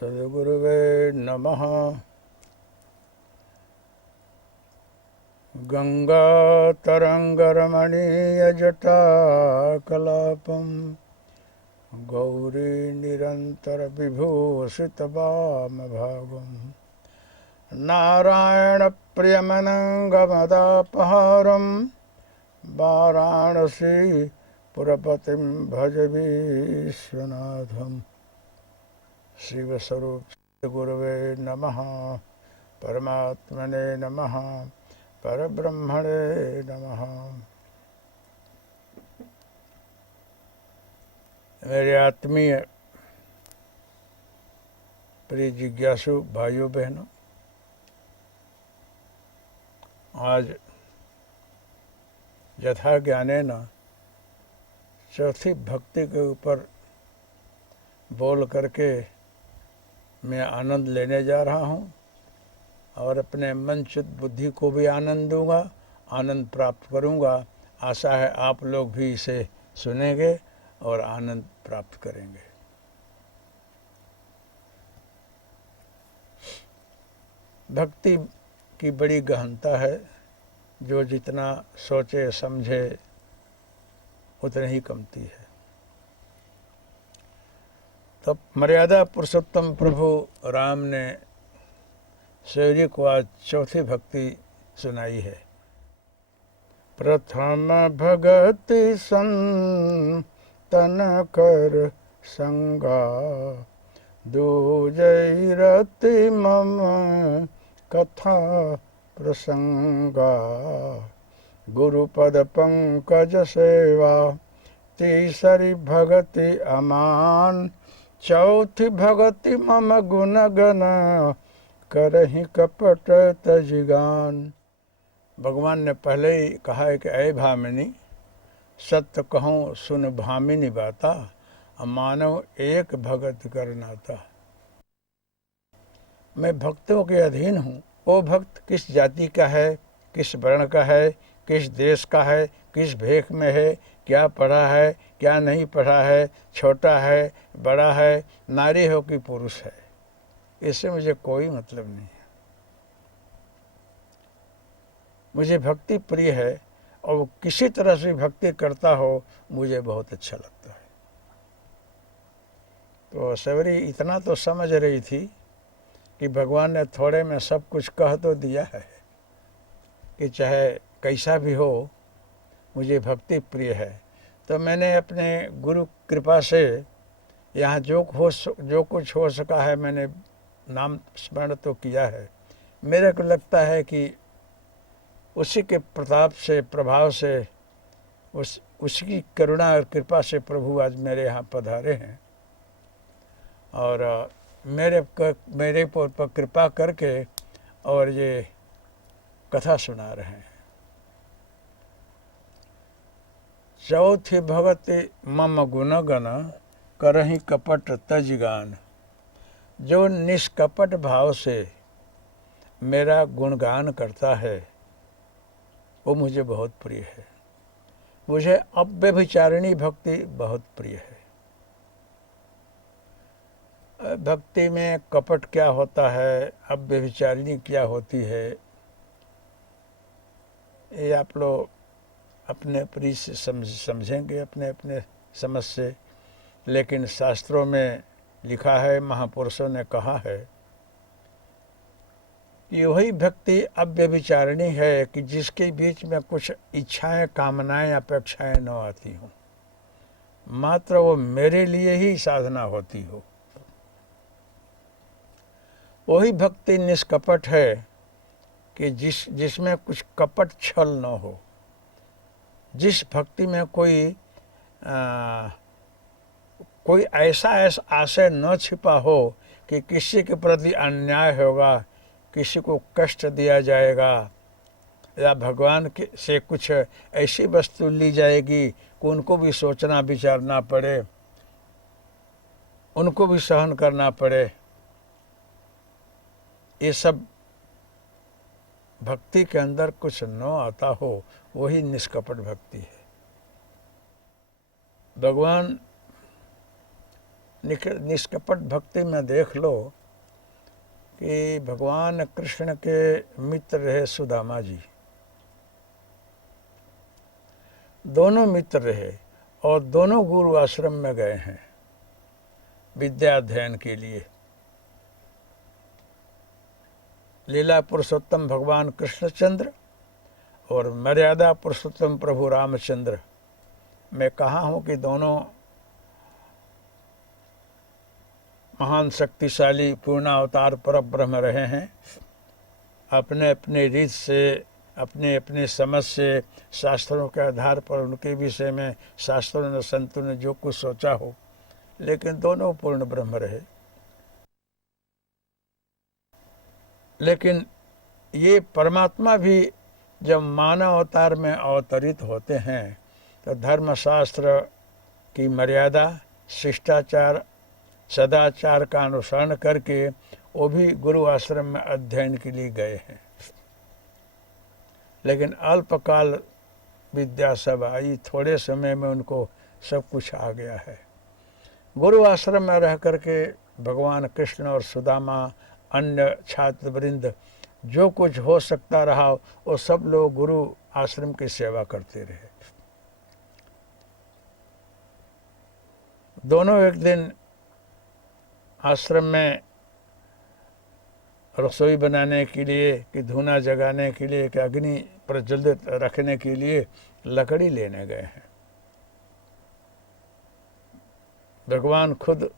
सद्गुरुवे नमः। गंगातरंगरमणीयजटाकलापं गौरी निरन्तरविभूषितवामभागं नारायणप्रियमनङ्गमदापहारं वाराणसीपुरपतिं भज विश्वनाथं। शिवस्वरूप गुरुवे नमः। परमात्मने नमः। परब्रह्मणे नमः। मेरे आत्मीय प्रिय जिज्ञासु भाइयों बहनों, आज यथा ज्ञानेन चौथी भक्ति के ऊपर बोल करके मैं आनंद लेने जा रहा हूँ और अपने मन चित्त बुद्धि को भी आनंद दूंगा, आनंद प्राप्त करूंगा। आशा है आप लोग भी इसे सुनेंगे और आनंद प्राप्त करेंगे। भक्ति की बड़ी गहनता है, जो जितना सोचे समझे उतनी ही कमती है। तब मर्यादा पुरुषोत्तम प्रभु राम ने शौर्य को आज चौथी भक्ति सुनाई है। प्रथम भगति संतन कर संगा, दूजै रति मम कथा प्रसंगा, गुरुपद पंकज सेवा, तीसरी भगति अमान, चौथी भगति मम गुण गण, करहि कपट तजिगान। भगवान ने पहले ही कहा है कि ऐ भामिनी, सत्य कहूँ सुन भामिनी बाता, मानव एक भगत कर नाता। मैं भक्तों के अधीन हूँ। वो भक्त किस जाति का है, किस वर्ण का है, किस देश का है, किस भेख में है, क्या पढ़ा है, क्या नहीं पढ़ा है, छोटा है, बड़ा है, नारी हो कि पुरुष है, इससे मुझे कोई मतलब नहीं है। मुझे भक्ति प्रिय है और किसी तरह से भक्ति करता हो मुझे बहुत अच्छा लगता है। तो सवरी इतना तो समझ रही थी कि भगवान ने थोड़े में सब कुछ कह तो दिया है कि चाहे कैसा भी हो मुझे भक्ति प्रिय है। तो मैंने अपने गुरु कृपा से यहाँ जो कुछ हो सका है मैंने नाम स्मरण तो किया है। मेरे को लगता है कि उसी के प्रताप से, प्रभाव से, उसकी करुणा और कृपा से प्रभु आज मेरे यहाँ पधारे हैं और मेरे पर कृपा करके और ये कथा सुना रहे हैं। चौथी भगति मम गुण गण, करहि कपट तजिगान। जो निष्कपट भाव से मेरा गुणगान करता है वो मुझे बहुत प्रिय है। मुझे अव्यभिचारिणी भक्ति बहुत प्रिय है। भक्ति में कपट क्या होता है, अव्यभिचारिणी क्या होती है, ये आप लोग अपने प्रिय से समझेंगे अपने अपने समझ से। लेकिन शास्त्रों में लिखा है, महापुरुषों ने कहा है कि वही भक्ति अव्यभिचारिणी है कि जिसके बीच में कुछ इच्छाएं, कामनाएं, अपेक्षाएं न आती हों, मात्र वो मेरे लिए ही साधना होती हो। वही भक्ति निष्कपट है कि जिसमें कुछ कपट छल न हो। जिस भक्ति में कोई ऐसा आशय न छिपा हो कि किसी के प्रति अन्याय होगा, किसी को कष्ट दिया जाएगा या भगवान से कुछ ऐसी वस्तु ली जाएगी कि उनको भी सोचना विचारना पड़े, उनको भी सहन करना पड़े। ये सब भक्ति के अंदर कुछ न आता हो, वही निष्कपट भक्ति है। भगवान निष्कपट भक्ति में देख लो कि भगवान कृष्ण के मित्र रहे सुदामा जी, दोनों मित्र रहे और दोनों गुरु आश्रम में गए हैं विद्या अध्ययन के लिए। लीला पुरुषोत्तम भगवान कृष्णचंद्र और मर्यादा पुरुषोत्तम प्रभु रामचंद्र, मैं कहा हूँ कि दोनों महान शक्तिशाली पूर्णावतार पर ब्रह्म रहे हैं। अपने अपने रीत से, अपने अपने समझ से, शास्त्रों के आधार पर उनके विषय में शास्त्रों ने संतों ने जो कुछ सोचा हो, लेकिन दोनों पूर्ण ब्रह्म रहे। लेकिन ये परमात्मा भी जब मानव अवतार में अवतरित होते हैं तो धर्मशास्त्र की मर्यादा, शिष्टाचार, सदाचार का अनुसरण करके वो भी गुरु आश्रम में अध्ययन के लिए गए हैं। लेकिन अल्पकाल विद्या सब आई, थोड़े समय में उनको सब कुछ आ गया है। गुरु आश्रम में रह करके भगवान कृष्ण और सुदामा, अन्य छात्र वृंद, जो कुछ हो सकता रहा वो सब लोग गुरु आश्रम की सेवा करते रहे। दोनों एक दिन आश्रम में रसोई बनाने के लिए, कि धुना जगाने के लिए, कि अग्नि प्रज्वलित रखने के लिए लकड़ी लेने गए हैं। भगवान खुद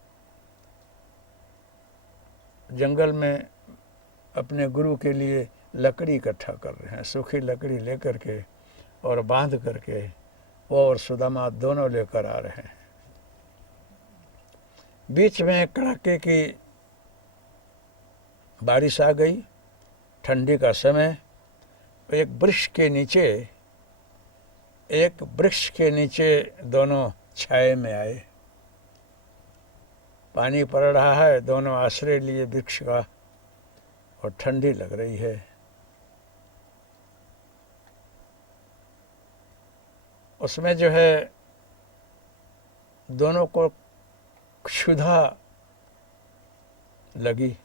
जंगल में अपने गुरु के लिए लकड़ी इकट्ठा कर रहे हैं, सूखी लकड़ी लेकर के और बांध करके वो और सुदामा दोनों लेकर आ रहे हैं। बीच में कड़ाके की बारिश आ गई, ठंडी का समय। एक वृक्ष के नीचे दोनों छाए में आए। पानी पड़ रहा है, दोनों आश्रय लिए वृक्ष का, और ठंडी लग रही है। उसमें जो है दोनों को क्षुधा लगी।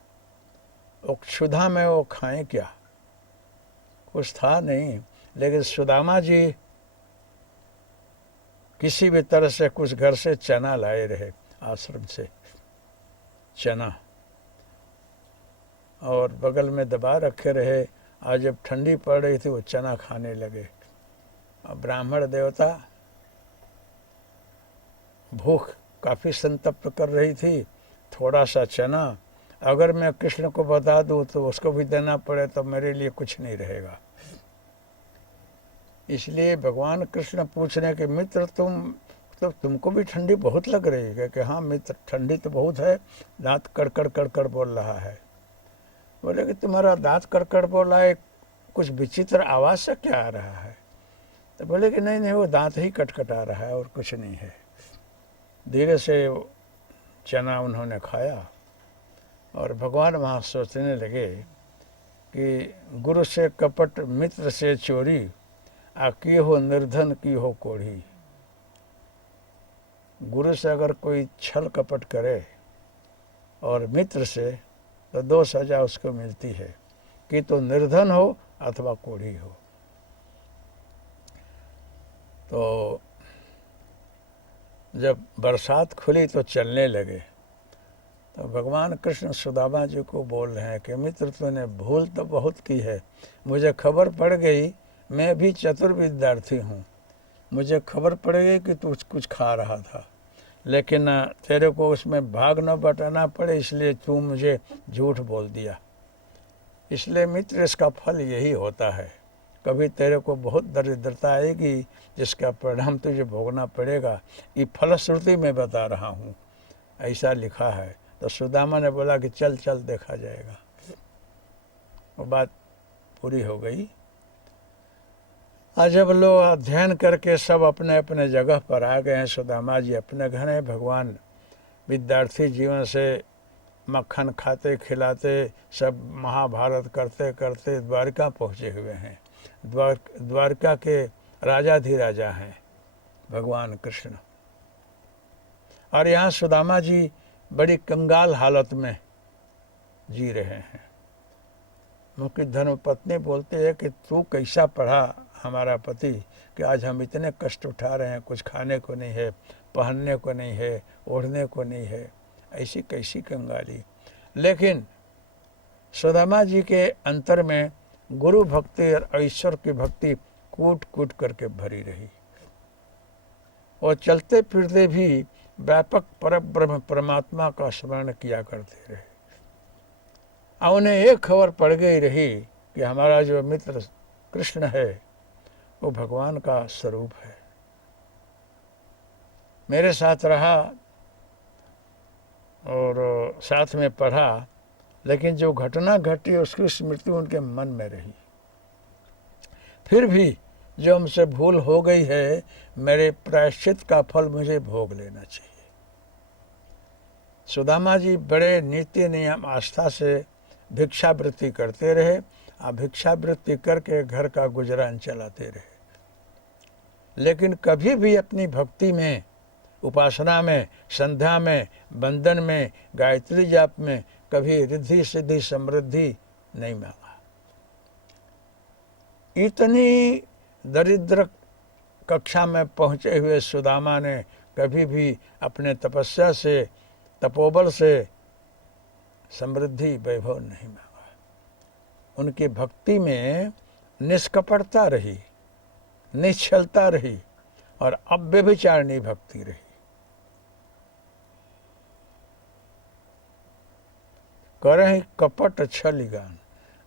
वो क्षुधा में वो खाएं क्या, कुछ था नहीं। लेकिन सुदामा जी किसी भी तरह से कुछ घर से चना लाए रहे, आश्रम से चना, और बगल में दबा रखे रहे। आज जब ठंडी पड़ रही थी वो चना खाने लगे। अब ब्राह्मण देवता, भूख काफ़ी संतप्त कर रही थी, थोड़ा सा चना अगर मैं कृष्ण को बता दूँ तो उसको भी देना पड़े तो मेरे लिए कुछ नहीं रहेगा। इसलिए भगवान कृष्ण पूछने के मित्र तुमको भी ठंडी बहुत लग रही है? कि हाँ मित्र, ठंडी तो बहुत है, दांत कड़कड़ कड़कड़ बोल रहा है। बोले कि तुम्हारा दांत कड़कड़ बोल रहा है, कुछ विचित्र आवाज़ से क्या आ रहा है? तो बोले कि नहीं वो दांत ही कटकटा रहा है और कुछ नहीं है। धीरे से चना उन्होंने खाया और भगवान वहाँ सोचने लगे कि गुरु से कपट, मित्र से चोरी, आ की हो निर्धन की हो कोढ़ी। गुरु से अगर कोई छल कपट करे और मित्र से, तो दो सजा उसको मिलती है, कि तो निर्धन हो अथवा कोढ़ी हो। तो जब बरसात खुली तो चलने लगे, तो भगवान कृष्ण सुदामा जी को बोल रहे हैं कि मित्र तूने भूल तो बहुत की है, मुझे खबर पड़ गई, मैं भी चतुर विद्यार्थी हूँ, मुझे खबर पड़ गई कि तू कुछ खा रहा था, लेकिन तेरे को उसमें भाग न बटाना पड़े इसलिए तू मुझे झूठ बोल दिया। इसलिए मित्र इसका फल यही होता है, कभी तेरे को बहुत दरिद्रता आएगी जिसका परिणाम तुझे भोगना पड़ेगा। ये फलश्रुति में बता रहा हूँ, ऐसा लिखा है। तो सुदामा ने बोला कि चल चल देखा जाएगा। वो बात पूरी हो गई। आज जब लोग अध्ययन करके सब अपने अपने जगह पर आ गए हैं, सुदामा जी अपने घर हैं, भगवान विद्यार्थी जीवन से मक्खन खाते खिलाते सब महाभारत करते करते द्वारका पहुँचे हुए हैं। द्वारका के राजाधिराजा हैं भगवान कृष्ण। और यहाँ सुदामा जी बड़ी कंगाल हालत में जी रहे हैं। मुख्य धर्मपत्नी बोलते हैं कि तू कैसा पढ़ा हमारा पति कि आज हम इतने कष्ट उठा रहे हैं, कुछ खाने को नहीं है, पहनने को नहीं है, ओढ़ने को नहीं है, ऐसी कैसी कंगाली। लेकिन सुदामा जी के अंतर में गुरु भक्ति और ईश्वर की भक्ति कूट कूट करके भरी रही और चलते फिरते भी व्यापक परब्रह्म परमात्मा का स्मरण किया करते रहे। और उन्हें एक खबर पड़ गई रही कि हमारा जो मित्र कृष्ण है वो भगवान का स्वरूप है, मेरे साथ रहा और साथ में पढ़ा, लेकिन जो घटना घटी उसकी स्मृति उनके मन में रही। फिर भी जो हमसे भूल हो गई है, मेरे प्रायश्चित का फल मुझे भोग लेना चाहिए। सुदामा जी बड़े नीति नियम आस्था से भिक्षावृत्ति करते रहे और भिक्षावृत्ति करके घर का गुजरान चलाते रहे। लेकिन कभी भी अपनी भक्ति में, उपासना में, संध्या में, बंदन में, गायत्री जाप में कभी रिद्धि सिद्धि समृद्धि नहीं मांगा। इतनी दरिद्र कक्षा में पहुँचे हुए सुदामा ने कभी भी अपने तपस्या से, तपोबल से समृद्धि वैभव नहीं मांगा। उनकी भक्ति में निष्कपटता रही, निश्चलता रही और अव्यभिचारिणी भक्ति रही। करें कपट छल गान,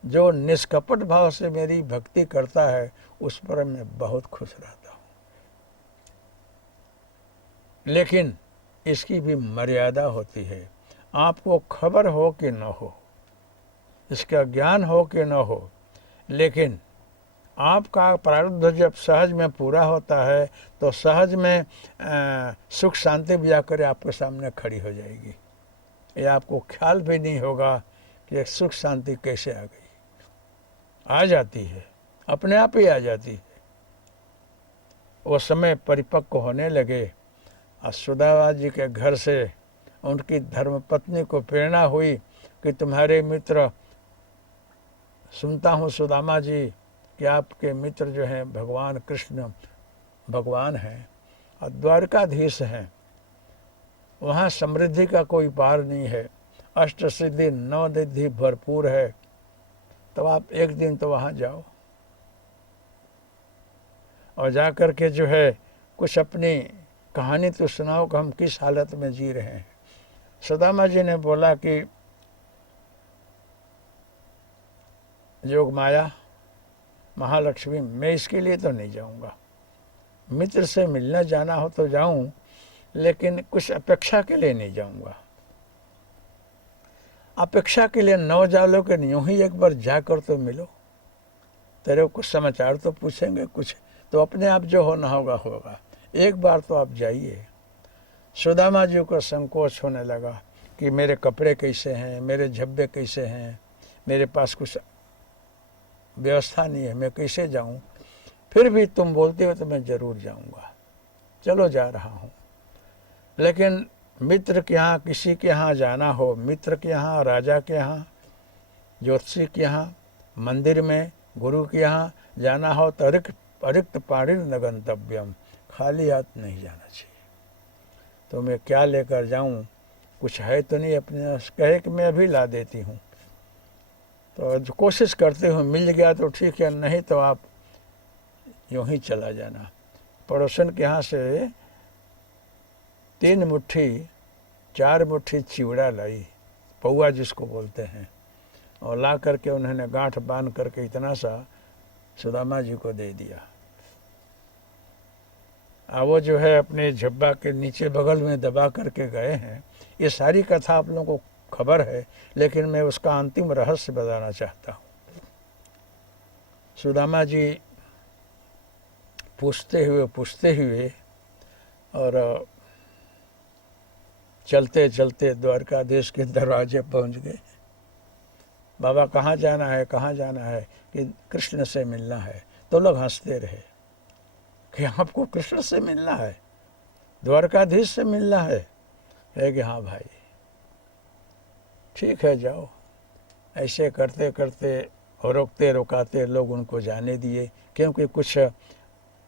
जो निष्कपट भाव से मेरी भक्ति करता है उस पर मैं बहुत खुश रहता हूँ। लेकिन इसकी भी मर्यादा होती है। आपको खबर हो कि न हो, इसका ज्ञान हो कि न हो, लेकिन आपका प्रारब्ध जब सहज में पूरा होता है तो सहज में सुख शांति भी आकर आपके सामने खड़ी हो जाएगी। ये आपको ख्याल भी नहीं होगा कि एक सुख शांति कैसे आ गई। आ जाती है, अपने आप ही आ जाती है। वो समय परिपक्व होने लगे और सुदामा जी के घर से उनकी धर्मपत्नी को प्रेरणा हुई कि तुम्हारे मित्र, सुनता हूँ सुदामा जी कि आपके मित्र जो हैं भगवान कृष्ण भगवान हैं और द्वारकाधीश हैं, वहाँ समृद्धि का कोई पार नहीं है, अष्ट सिद्धि नौ निधि भरपूर है, तो आप एक दिन तो वहाँ जाओ और जा कर के जो है कुछ अपनी कहानी तो सुनाओ कि हम किस हालत में जी रहे हैं। सुदामा जी ने बोला कि योग माया महालक्ष्मी, मैं इसके लिए तो नहीं जाऊंगा, मित्र से मिलना जाना हो तो जाऊं, लेकिन कुछ अपेक्षा के लिए नहीं जाऊंगा। अपेक्षा के लिए न जाओ कि यूं ही एक बार जाकर तो मिलो, तेरे कुछ समाचार तो पूछेंगे, कुछ तो अपने आप जो होना होगा होगा, एक बार तो आप जाइए। सुदामा जी को संकोच होने लगा कि मेरे कपड़े कैसे हैं, मेरे झब्बे कैसे हैं, मेरे पास कुछ व्यवस्था नहीं है, मैं कैसे जाऊं। फिर भी तुम बोलते हो तो मैं ज़रूर जाऊंगा, चलो जा रहा हूँ। लेकिन मित्र के यहाँ, किसी के यहाँ जाना हो, मित्र के यहाँ, राजा के यहाँ, ज्योतिषी के यहाँ, मंदिर में गुरु के यहाँ जाना हो तो अरिक्त पाणि न गंतव्यम, खाली हाथ नहीं जाना चाहिए। तो मैं क्या लेकर जाऊं, कुछ है तो नहीं अपने, कहे कि मैं अभी ला देती हूँ। तो कोशिश करते हो, मिल गया तो ठीक है, नहीं तो आप यूं ही चला जाना। पड़ोसन के यहाँ से 3 मुट्ठी 4 मुट्ठी चिवड़ा लाई, पौआ जिसको बोलते हैं, और ला करके उन्होंने गांठ बांध करके इतना सा सुदामा जी को दे दिया। वो जो है अपने झब्बा के नीचे बगल में दबा करके गए हैं। ये सारी कथा आप लोगों को खबर है, लेकिन मैं उसका अंतिम रहस्य बताना चाहता हूँ। सुदामा जी पूछते हुए और चलते चलते द्वारकाधीश के दरवाजे पहुँच गए। बाबा कहाँ जाना है, कहाँ जाना है, कि कृष्ण से मिलना है। तो लोग हंसते रहे कि आपको कृष्ण से मिलना है, द्वारकाधीश से मिलना है कि हाँ भाई, ठीक है जाओ। ऐसे करते करते और रोकते रोकाते लोग उनको जाने दिए, क्योंकि कुछ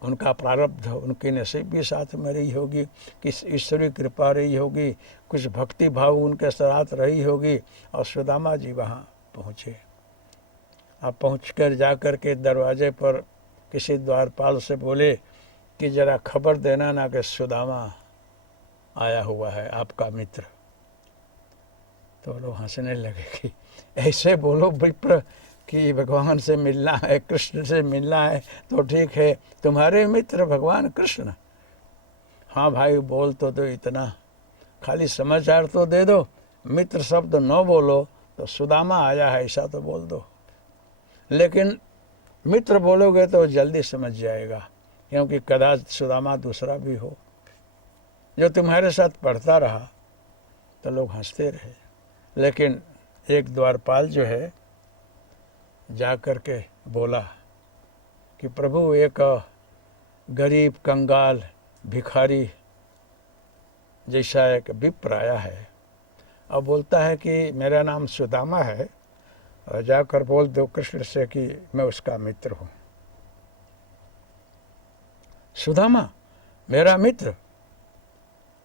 उनका प्रारब्ध, उनके नसीब भी साथ में रही होगी, किस ईश्वरीय कृपा रही होगी, कुछ भक्ति भाव उनके साथ रही होगी। और सुदामा जी वहाँ पहुँचे। आप पहुँच कर जा कर के दरवाजे पर किसी द्वारपाल से बोले कि जरा खबर देना ना कि सुदामा आया हुआ है, आपका मित्र। तो लोग हंसने लगे कि ऐसे बोलो विप्र कि भगवान से मिलना है, कृष्ण से मिलना है तो ठीक है, तुम्हारे मित्र भगवान कृष्ण? हाँ भाई बोल तो दो इतना, खाली समाचार तो दे दो, मित्र शब्द न बोलो, तो सुदामा आया है ऐसा तो बोल दो। लेकिन मित्र बोलोगे तो जल्दी समझ जाएगा, क्योंकि कदाच सुदामा दूसरा भी हो जो तुम्हारे साथ पढ़ता रहा। तो लोग हंसते रहे। लेकिन एक द्वारपाल जो है जा कर के बोला कि प्रभु एक गरीब कंगाल भिखारी जैसा एक विप्र आया है, अब बोलता है कि मेरा नाम सुदामा है, और जाकर बोल दो कृष्ण से कि मैं उसका मित्र हूँ। सुदामा मेरा मित्र?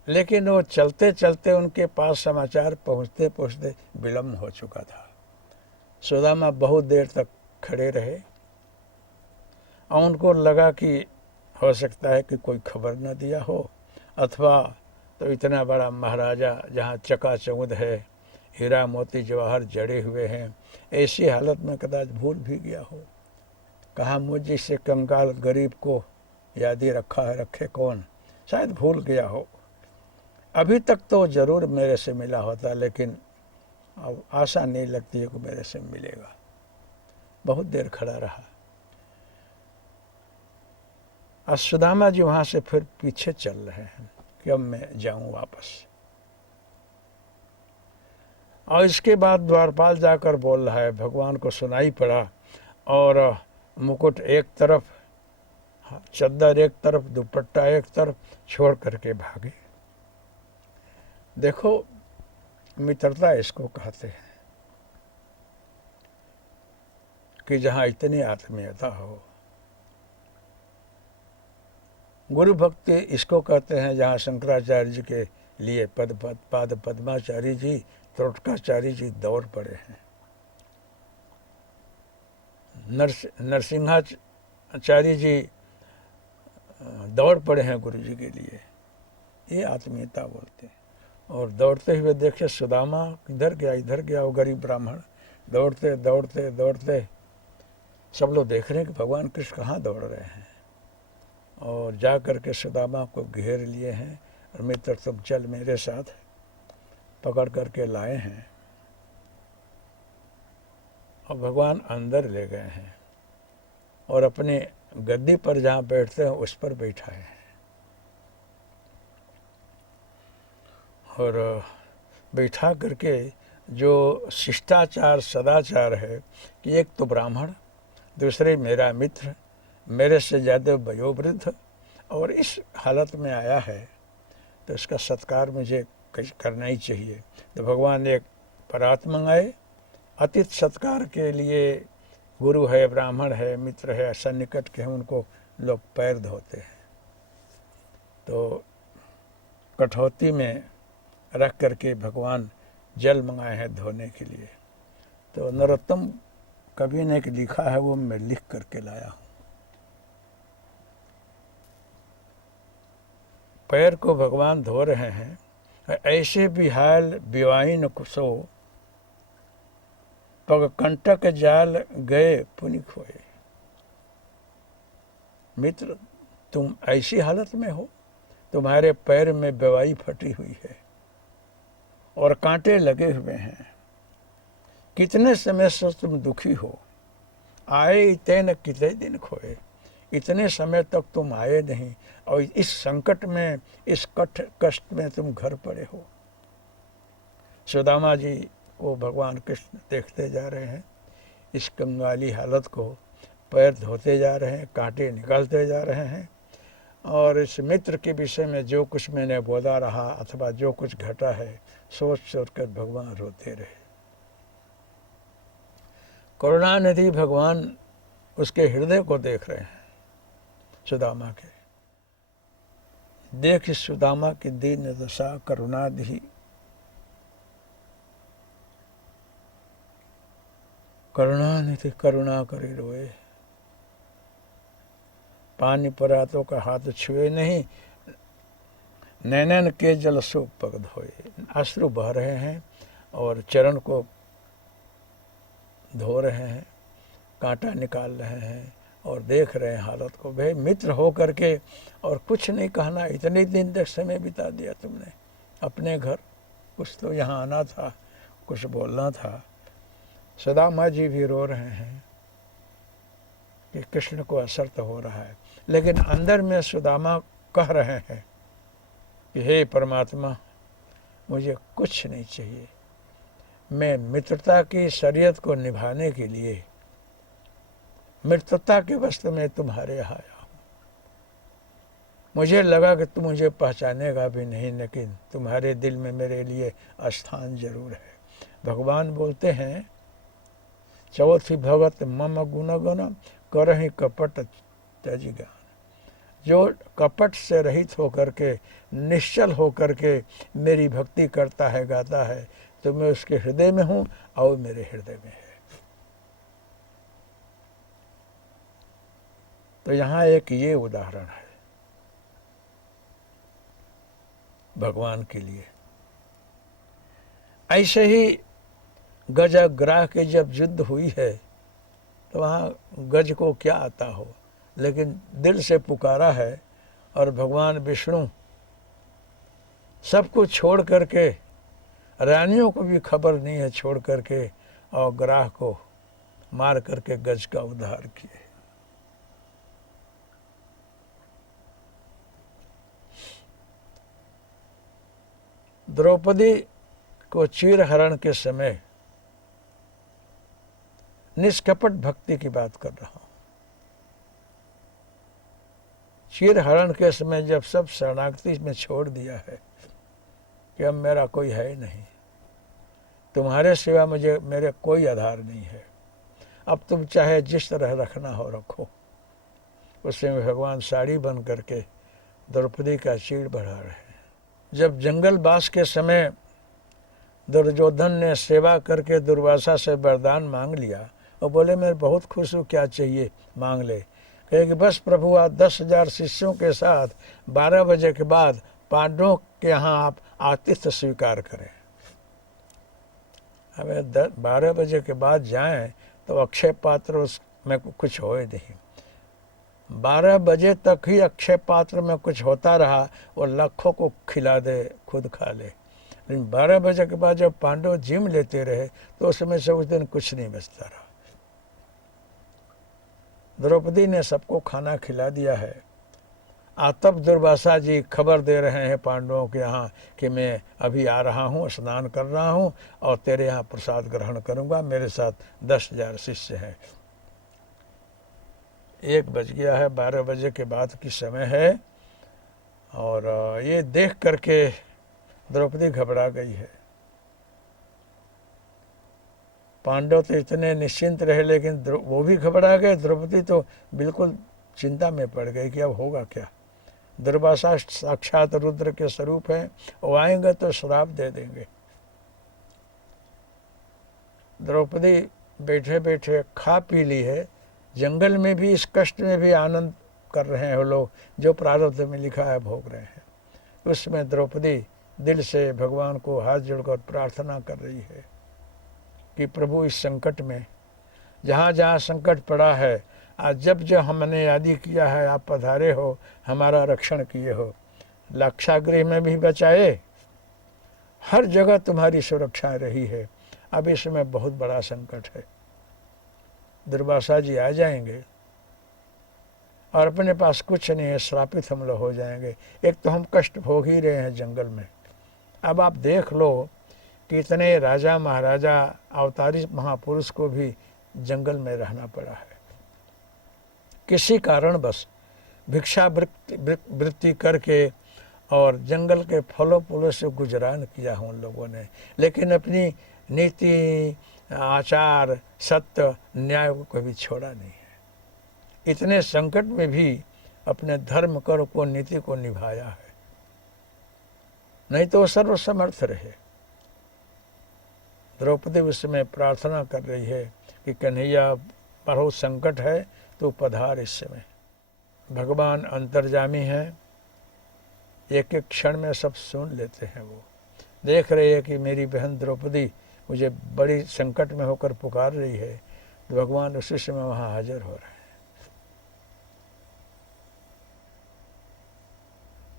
लेकिन वो चलते चलते उनके पास समाचार पहुँचते पहुँचते विलम्ब हो चुका था। सुदामा बहुत देर तक खड़े रहे और उनको लगा कि हो सकता है कि कोई खबर न दिया हो, अथवा तो इतना बड़ा महाराजा जहाँ चकाचौंध है, हीरा मोती जवाहर जड़े हुए हैं, ऐसी हालत में कदाच भूल भी गया हो। कहा मुझ जैसे कंगाल गरीब को याद ही रखा है, रखे कौन, शायद भूल गया हो। अभी तक तो ज़रूर मेरे से मिला होता, लेकिन अब आशा नहीं लगती है कि मेरे से मिलेगा। बहुत देर खड़ा रहा। और सुदामा जी वहाँ से फिर पीछे चल रहे हैं कि अब मैं जाऊँ वापस। और इसके बाद द्वारपाल जाकर बोल रहा है, भगवान को सुनाई पड़ा, और मुकुट एक तरफ, चद्दर एक तरफ, दुपट्टा एक तरफ छोड़ करके भागे। देखो मित्रता इसको कहते हैं कि जहाँ इतनी आत्मीयता हो। गुरु भक्ति इसको कहते हैं जहाँ शंकराचार्य जी के लिए पाद पद्माचार्य जी, त्रोटकाचार्य जी दौड़ पड़े हैं। नरसिंहाचार्य जी दौड़ पड़े हैं गुरु जी के लिए। ये आत्मीयता बोलते हैं। और दौड़ते हुए देखे सुदामा इधर गया वो गरीब ब्राह्मण, दौड़ते दौड़ते दौड़ते सब लोग देख रहे हैं कि भगवान कृष्ण कहाँ दौड़ रहे हैं, और जा कर के सुदामा को घेर लिए हैं, और मित्र तुम चल मेरे साथ, पकड़ करके लाए हैं और भगवान अंदर ले गए हैं और अपने गद्दी पर जहाँ बैठते हैं उस पर बैठा है। और बैठा करके जो शिष्टाचार सदाचार है कि एक तो ब्राह्मण, दूसरे मेरा मित्र, मेरे से ज़्यादा वयोवृद्ध, और इस हालत में आया है तो इसका सत्कार मुझे करना ही चाहिए। तो भगवान एक परात मंगाए, अतिथि सत्कार के लिए गुरु है, ब्राह्मण है, मित्र है, सन्निकट के हैं, उनको लोग पैर धोते हैं। तो कठौती में रख करके भगवान जल मंगाए हैं धोने के लिए। तो नरोत्तम कवि ने लिखा है, वो मैं लिख करके लाया हूँ। पैर को भगवान धो रहे हैं, ऐसे बिहाल बिवाइन कुसो, पग कंटक जाल गए पुनि खोए। मित्र तुम ऐसी हालत में हो, तुम्हारे पैर में बेवाई फटी हुई है और कांटे लगे हुए हैं, कितने समय से तुम दुखी हो, आए तेन कितने दिन खोए। इतने समय तक तुम आए नहीं और इस संकट में, इस कष्ट में तुम घर पड़े हो। सुदामा जी वो भगवान कृष्ण देखते जा रहे हैं इस कंगाली हालत को, पैर धोते जा रहे हैं, कांटे निकालते जा रहे हैं, और इस मित्र के विषय में जो कुछ मैंने बोला रहा अथवा जो कुछ घटा है, सोच सोच कर भगवान रोते रहे। करुणानिधि भगवान उसके हृदय को देख रहे हैं, सुदामा के। देख सुदामा की दीन दशा करुणानिधि, करुणानिधि करुणा करी रोए। पानी परातों का हाथ छुए नहीं, नैनन के जल सो पग धोए। अश्रु बह रहे हैं और चरण को धो रहे हैं, कांटा निकाल रहे हैं और देख रहे हैं हालत को। भाई मित्र हो करके और कुछ नहीं कहना, इतने दिन तक समय बिता दिया तुमने अपने घर, कुछ तो यहाँ आना था, कुछ बोलना था। सुदामा जी भी रो रहे हैं कि कृष्ण को असर तो हो रहा है, लेकिन अंदर में सुदामा कह रहे हैं कि हे परमात्मा, मुझे कुछ नहीं चाहिए, मैं मित्रता की शरीयत को निभाने के लिए मित्रता के वास्ते में तुम्हारे यहाँ आया हूँ। मुझे लगा कि तुम मुझे पहचानेगा भी नहीं, लेकिन तुम्हारे दिल में मेरे लिए स्थान जरूर है। भगवान बोलते हैं, चौथी भगत मम गुण गण करहि कपट त्यज ज्ञान। जो कपट से रहित होकर के, निश्चल होकर के मेरी भक्ति करता है, गाता है, तो मैं उसके हृदय में हूँ और मेरे हृदय में है। तो यहाँ एक ये उदाहरण है भगवान के लिए। ऐसे ही गजग्राह की जब युद्ध हुई है तो वहाँ गज को क्या आता हो, लेकिन दिल से पुकारा है और भगवान विष्णु सब कुछ छोड़ करके, रानियों को भी खबर नहीं है, छोड़ करके और ग्राह को मार करके गज का उद्धार किए। द्रौपदी को चीर हरण के समय निष्कपट भक्ति की बात कर रहा हूं। चीर हरण के समय जब सब शरणागति में छोड़ दिया है कि अब मेरा कोई है ही नहीं, तुम्हारे सिवा मुझे मेरे कोई आधार नहीं है, अब तुम चाहे जिस तरह रखना हो रखो। उस समय भगवान साड़ी बन करके द्रौपदी का चीर बढ़ा रहे हैं। जब जंगलवास के समय दुर्योधन ने सेवा करके दुर्वासा से वरदान मांग लिया और बोले मैं बहुत खुश हूँ, क्या चाहिए मांग ले। कहे कि बस प्रभु आप 10,000 शिष्यों के साथ 12 बजे के बाद पांडवों के यहाँ आप आतिथ्य स्वीकार करें। हमें 12 बजे के बाद जाएं तो अक्षय पात्र उसमें कुछ हो ही नहीं। 12 बजे तक ही अक्षय पात्र में कुछ होता रहा, वो लाखों को खिला दे, खुद खा ले। लेकिन 12 बजे के बाद जब पांडव जिम लेते रहे तो उसमें से उस दिन कुछ नहीं बचता रहा। द्रौपदी ने सबको खाना खिला दिया है। तब दुर्वासा जी खबर दे रहे हैं पांडवों के यहाँ कि मैं अभी आ रहा हूँ, स्नान कर रहा हूँ और तेरे यहाँ प्रसाद ग्रहण करूँगा, मेरे साथ 10,000 शिष्य हैं। 1 बज गया है, 12 बजे के बाद की समय है और ये देख करके द्रौपदी घबरा गई है। पांडव तो इतने निश्चिंत रहे, लेकिन वो भी घबरा गए। द्रौपदी तो बिल्कुल चिंता में पड़ गई कि अब होगा क्या। दुर्वासा साक्षात रुद्र के स्वरूप हैं, वो आएंगे तो श्राप दे देंगे। द्रौपदी बैठे बैठे खा पी ली है। जंगल में भी इस कष्ट में भी आनंद कर रहे हैं वो लोग, जो प्रारब्ध में लिखा है भोग रहे हैं। उसमें द्रौपदी दिल से भगवान को हाथ जोड़कर प्रार्थना कर रही है कि प्रभु इस संकट में, जहाँ जहाँ संकट पड़ा है, आज जब जब हमने यादी किया है आप पधारे हो, हमारा रक्षण किए हो। लाक्षागृह में भी बचाए, हर जगह तुम्हारी सुरक्षा रही है। अब इसमें बहुत बड़ा संकट है। दुर्वासा जी आ जाएंगे और अपने पास कुछ नहीं है, श्रापित हम लोग हो जाएंगे। एक तो हम कष्ट भोग ही रहे हैं जंगल में। अब आप देख लो कि इतने राजा महाराजा अवतारी महापुरुष को भी जंगल में रहना पड़ा है। किसी कारण बस भिक्षा वृत्ति करके और जंगल के फलों फूलों से गुजरान किया उन लोगों ने, लेकिन अपनी नीति आचार, सत्य, न्याय को कभी छोड़ा नहीं है। इतने संकट में भी अपने धर्म कर्म को, नीति को निभाया है, नहीं तो वो सर्वसमर्थ रहे। द्रौपदी उस समय प्रार्थना कर रही है कि कन्हैया बहुत संकट है, तो पधार इस समय। भगवान अंतर्जामी हैं, एक एक क्षण में सब सुन लेते हैं। वो देख रहे हैं कि मेरी बहन द्रौपदी मुझे बड़ी संकट में होकर पुकार रही है, तो भगवान उसी समय वहाँ हाजिर हो रहे हैं।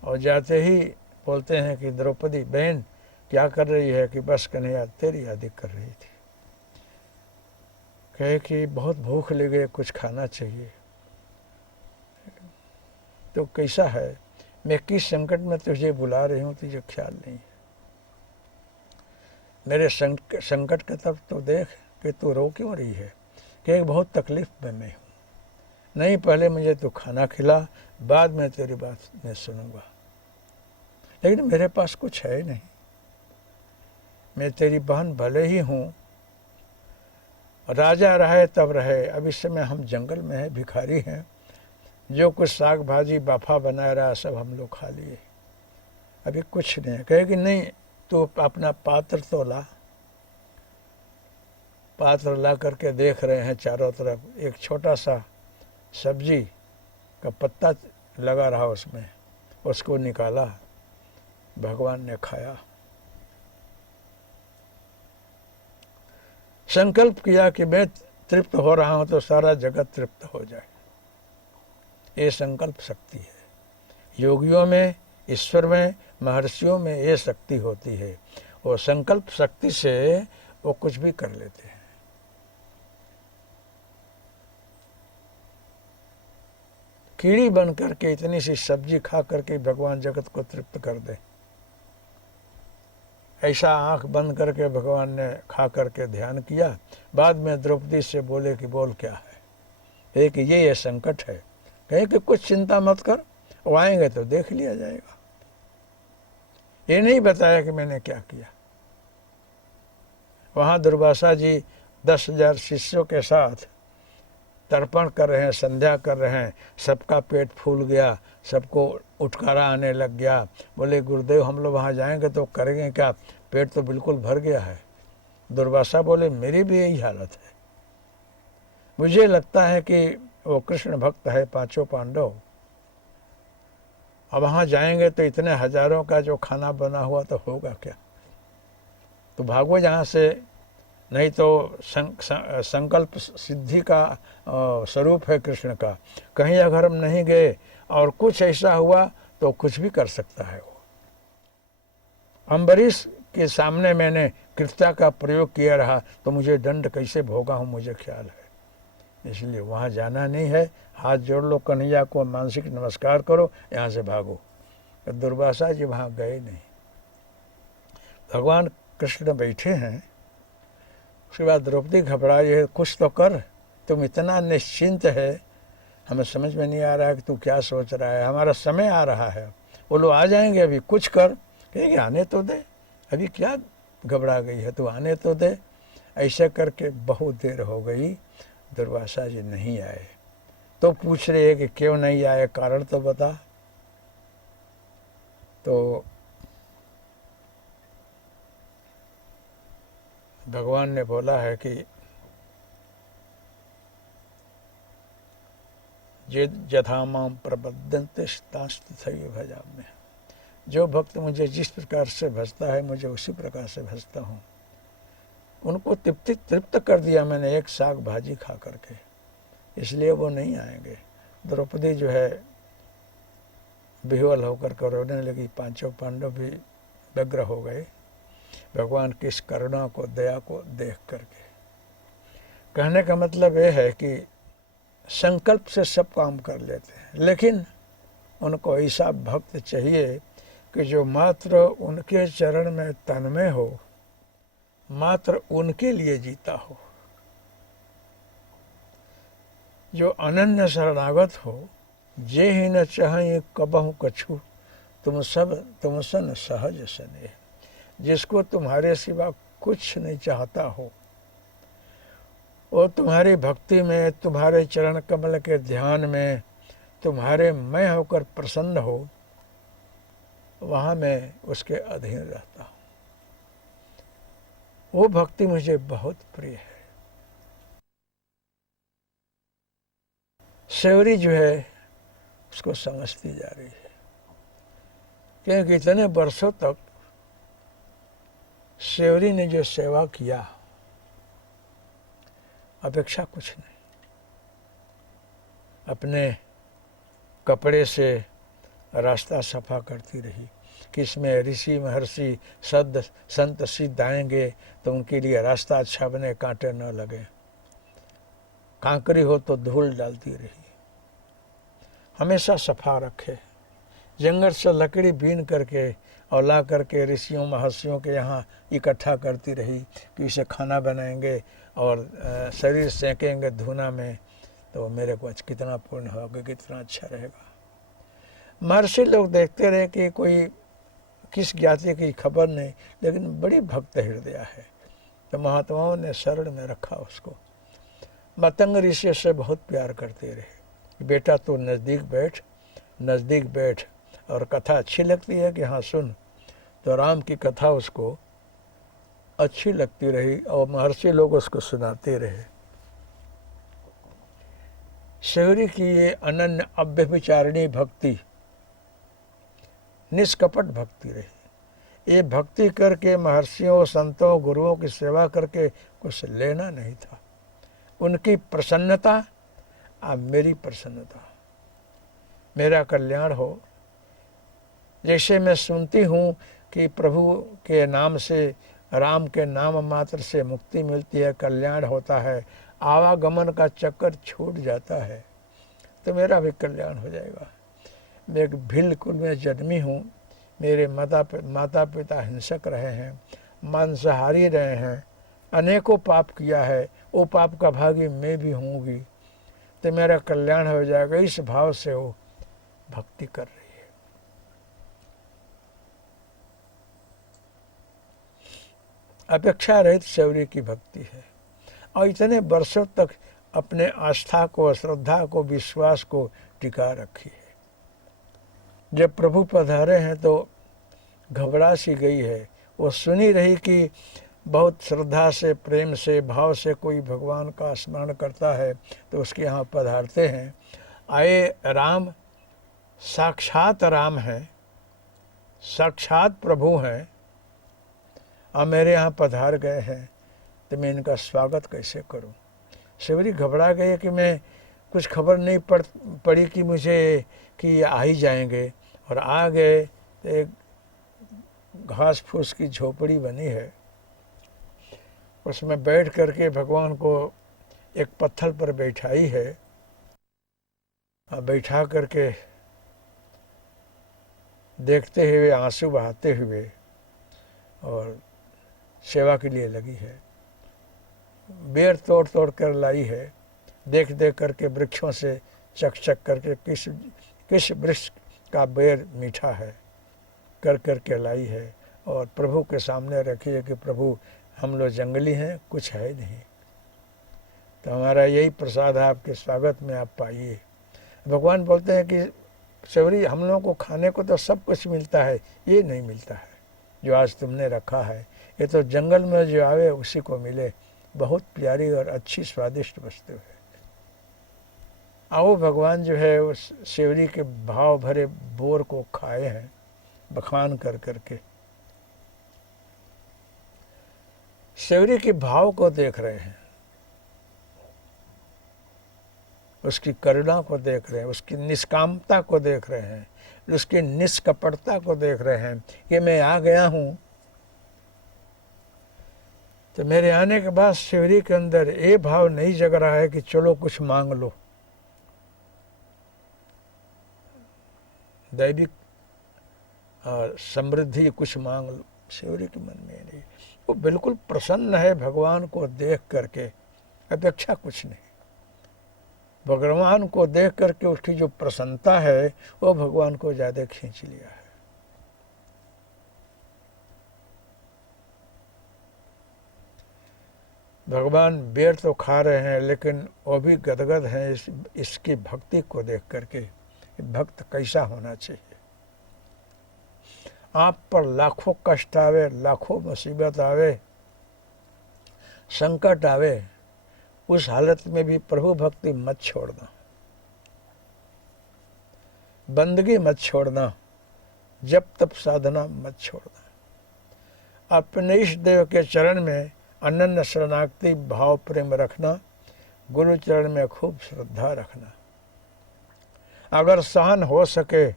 और जाते ही बोलते हैं कि द्रौपदी बहन क्या कर रही है? कि बस कन्हैया तेरी याद कर रही थी। कहे कि बहुत भूख लगे, कुछ खाना चाहिए। तो कैसा है, मैं किस संकट में तुझे बुला रही हूँ तुझे ख्याल नहीं है। मेरे संकट की तरफ तो देख कि तू रो क्यों रही है। कि बहुत तकलीफ में मैं हूँ। नहीं, पहले मुझे तू खाना खिला, बाद में तेरी बात मैं सुनूंगा। लेकिन मेरे पास कुछ है नहीं। मैं तेरी बहन भले ही हूँ, राजा रहे तब रहे, अब इस समय हम जंगल में हैं, भिखारी हैं। जो कुछ साग भाजी बाफा बना रहा सब हम लोग खा लिए, अभी कुछ नहीं है। कहे कि नहीं, तो अपना पात्र तो ला। पात्र ला करके देख रहे हैं चारों तरफ, एक छोटा सा सब्जी का पत्ता लगा रहा उसमें, उसको निकाला, भगवान ने खाया। संकल्प किया कि मैं तृप्त हो रहा हूं तो सारा जगत तृप्त हो जाए। ये संकल्प शक्ति है। योगियों में, ईश्वर में, महर्षियों में ये शक्ति होती है। और संकल्प शक्ति से वो कुछ भी कर लेते हैं। कीड़ी बन करके इतनी सी सब्जी खा करके भगवान जगत को तृप्त कर दे, ऐसा आंख बंद करके भगवान ने खा करके ध्यान किया। बाद में द्रौपदी से बोले कि बोल क्या है। एक ये संकट है। कहे कि कुछ चिंता मत कर, वो आएंगे तो देख लिया जाएगा। ये नहीं बताया कि मैंने क्या किया। वहाँ दुर्वासा जी 10,000 शिष्यों के साथ तर्पण कर रहे हैं, संध्या कर रहे हैं। सबका पेट फूल गया, सबको उठकारा आने लग गया। बोले गुरुदेव हम लोग वहाँ जाएंगे तो करेंगे क्या, पेट तो बिल्कुल भर गया है। दुर्वासा बोले मेरी भी यही हालत है। मुझे लगता है कि वो कृष्ण भक्त है, पांचों पांडव, अब वहाँ जाएंगे तो इतने हजारों का जो खाना बना हुआ तो होगा क्या। तो भागो यहाँ से, नहीं तो संकल्प सिद्धि का स्वरूप है कृष्ण का। कहीं अगर हम नहीं गए और कुछ ऐसा हुआ तो कुछ भी कर सकता है वो। अम्बरीश के सामने मैंने कृत्या का प्रयोग किया रहा तो मुझे दंड कैसे भोगा हूँ मुझे ख्याल है। इसलिए वहाँ जाना नहीं है। हाथ जोड़ लो कन्हैया को, मानसिक नमस्कार करो, यहाँ से भागो। तो दुर्वासा जी वहाँ गए नहीं। भगवान कृष्ण बैठे हैं। उसके बाद द्रौपदी घबराई है, कुछ तो कर, तुम इतना निश्चिंत है, हमें समझ में नहीं आ रहा है कि तू क्या सोच रहा है। हमारा समय आ रहा है, वो लोग आ जाएंगे, अभी कुछ कर। कहेंगे आने तो दे, अभी क्या घबरा गई है, तू आने तो दे। ऐसे करके बहुत देर हो गई, दुर्वासा जी नहीं आए। तो पूछ रहे हैं कि क्यों नहीं आए, कारण तो बता। तो भगवान ने बोला है कि यथा माम प्रबद्धन्ते तथैव भजाम्यहम्। जो भक्त मुझे जिस प्रकार से भजता है मुझे उसी प्रकार से भजता हूँ। उनको तृप्त कर दिया मैंने एक साग भाजी खा करके, इसलिए वो नहीं आएंगे। द्रौपदी जो है विह्वल होकर के रोने लगी। पांचों पांडव भी व्यग्र हो गए भगवान की इस करुणा को, दया को देख करके। कहने का मतलब ये है कि संकल्प से सब काम कर लेते हैं, लेकिन उनको ऐसा भक्त चाहिए कि जो मात्र उनके चरण में तन्मय हो, मात्र उनके लिए जीता हो, जो अनन्य शरणागत हो। जे ही न चाहे कबहु कछु, तुम सन सहज स्नेह। जिसको तुम्हारे सिवा कुछ नहीं चाहता हो, वो तुम्हारी भक्ति में, तुम्हारे चरण कमल के ध्यान में, तुम्हारे मैं होकर प्रसन्न हो, वहाँ मैं उसके अधीन रहता हूँ। वो भक्ति मुझे बहुत प्रिय है। सेवरी जो है उसको समझती जा रही है, क्योंकि इतने वर्षों तक सेवरी ने जो सेवा किया, अपेक्षा कुछ नहीं। अपने कपड़े से रास्ता सफा करती रही कि इसमें ऋषि महर्षि सद संत सिद्ध आएंगे तो उनके लिए रास्ता अच्छा बने, कांटे न लगे। कांकरी हो तो धूल डालती रही, हमेशा सफा रखे। जंगल से लकड़ी बीन करके और ला करके ऋषियों महर्षियों के यहाँ इकट्ठा करती रही कि इसे खाना बनाएंगे और शरीर सेकेंगे धुना में, तो मेरे को कितना पुण्य होगा, कितना अच्छा रहेगा। महर्षि लोग देखते रहे कि कोई किस ज्ञाति की खबर नहीं, लेकिन बड़ी भक्त हृदय है, तो महात्माओं ने शरण में रखा उसको। मतंग ऋषि से बहुत प्यार करते रहे, बेटा तू नज़दीक बैठ, नज़दीक बैठ, और कथा अच्छी लगती है कि हाँ सुन। तो राम की कथा उसको अच्छी लगती रही और महर्षि लोग उसको सुनाते रहे। सेवरी की ये अनन्य अव्यभिचारिणी भक्ति निष्कपट भक्ति रही। ये भक्ति करके महर्षियों संतों गुरुओं की सेवा करके कुछ लेना नहीं था। उनकी प्रसन्नता अब मेरी प्रसन्नता, मेरा कल्याण हो। जैसे मैं सुनती हूँ कि प्रभु के नाम से, राम के नाम मात्र से मुक्ति मिलती है, कल्याण होता है, आवागमन का चक्कर छूट जाता है, तो मेरा भी कल्याण हो जाएगा। मैं एक भिल कुल में जन्मी हूँ, मेरे माता पिता हिंसक रहे हैं, मांसाहारी रहे हैं, अनेकों पाप किया है, वो पाप का भागी मैं भी होंगी, तो मेरा कल्याण हो जाएगा। इस भाव से वो भक्ति कर रही है। अपेक्षा रहित सेवरी की भक्ति है, और इतने वर्षों तक अपने आस्था को, श्रद्धा को, विश्वास को टिका रखी है। जब प्रभु पधारे हैं तो घबरा सी गई है। वो सुनी रही कि बहुत श्रद्धा से, प्रेम से, भाव से कोई भगवान का स्मरण करता है तो उसके यहाँ पधारते हैं। आए राम साक्षात राम हैं, साक्षात प्रभु हैं, और मेरे यहाँ पधार गए हैं, तो मैं इनका स्वागत कैसे करूं। सेवरी घबरा गई कि मैं कुछ खबर नहीं पड़ी कि मुझे कि ये आ ही जाएंगे, और आ गए। तो एक घास फूस की झोपड़ी बनी है, उसमें बैठ करके भगवान को एक पत्थर पर बैठाई है, और बैठा करके देखते हुए, आंसू बहाते हुए और सेवा के लिए लगी है। बेर तोड़ तोड़ कर लाई है, देख देख करके वृक्षों से चक चक करके किस वृक्ष का बेर मीठा है कर कर के लाई है, और प्रभु के सामने रखी है कि प्रभु हम लोग जंगली हैं, कुछ है नहीं, तो हमारा यही प्रसाद है, आपके स्वागत में आप पाइए। भगवान बोलते हैं कि सेवरी, हम लोगों को खाने को तो सब कुछ मिलता है, ये नहीं मिलता है जो आज तुमने रखा है, ये तो जंगल में जो आवे उसी को मिले। बहुत प्यारी और अच्छी स्वादिष्ट वस्तु है। आओ भगवान जो है उस सेवरी के भाव भरे बोर को खाए हैं, बखान कर करके। सेवरी के भाव को देख रहे हैं, उसकी करुणा को देख रहे हैं, उसकी निष्कामता को देख रहे हैं, उसकी निष्कपटता को देख रहे हैं कि मैं आ गया हूँ। तो मेरे आने के बाद सेवरी के अंदर ये भाव नहीं जग रहा है कि चलो कुछ मांग लो, दैविक और समृद्धि कुछ मांग लो, सेवरी के मन में नहीं। वो बिल्कुल प्रसन्न है भगवान को देख करके, अपेक्षा कुछ नहीं। भगवान को देख करके उसकी जो प्रसन्नता है वो भगवान को ज़्यादा खींच लिया है। भगवान बेर तो खा रहे हैं लेकिन वो भी गदगद हैं इसकी भक्ति को देख करके। भक्त कैसा होना चाहिए। आप पर लाखों कष्ट आवे, लाखों मुसीबत आवे, संकट आवे, उस हालत में भी प्रभु भक्ति मत छोड़ना, बंदगी मत छोड़ना, जब तब साधना मत छोड़ना। अपने इष्ट देव के चरण में अनन्य शरणागति भाव प्रेम रखना, गुरु चरण में खूब श्रद्धा रखना। अगर सहन हो सके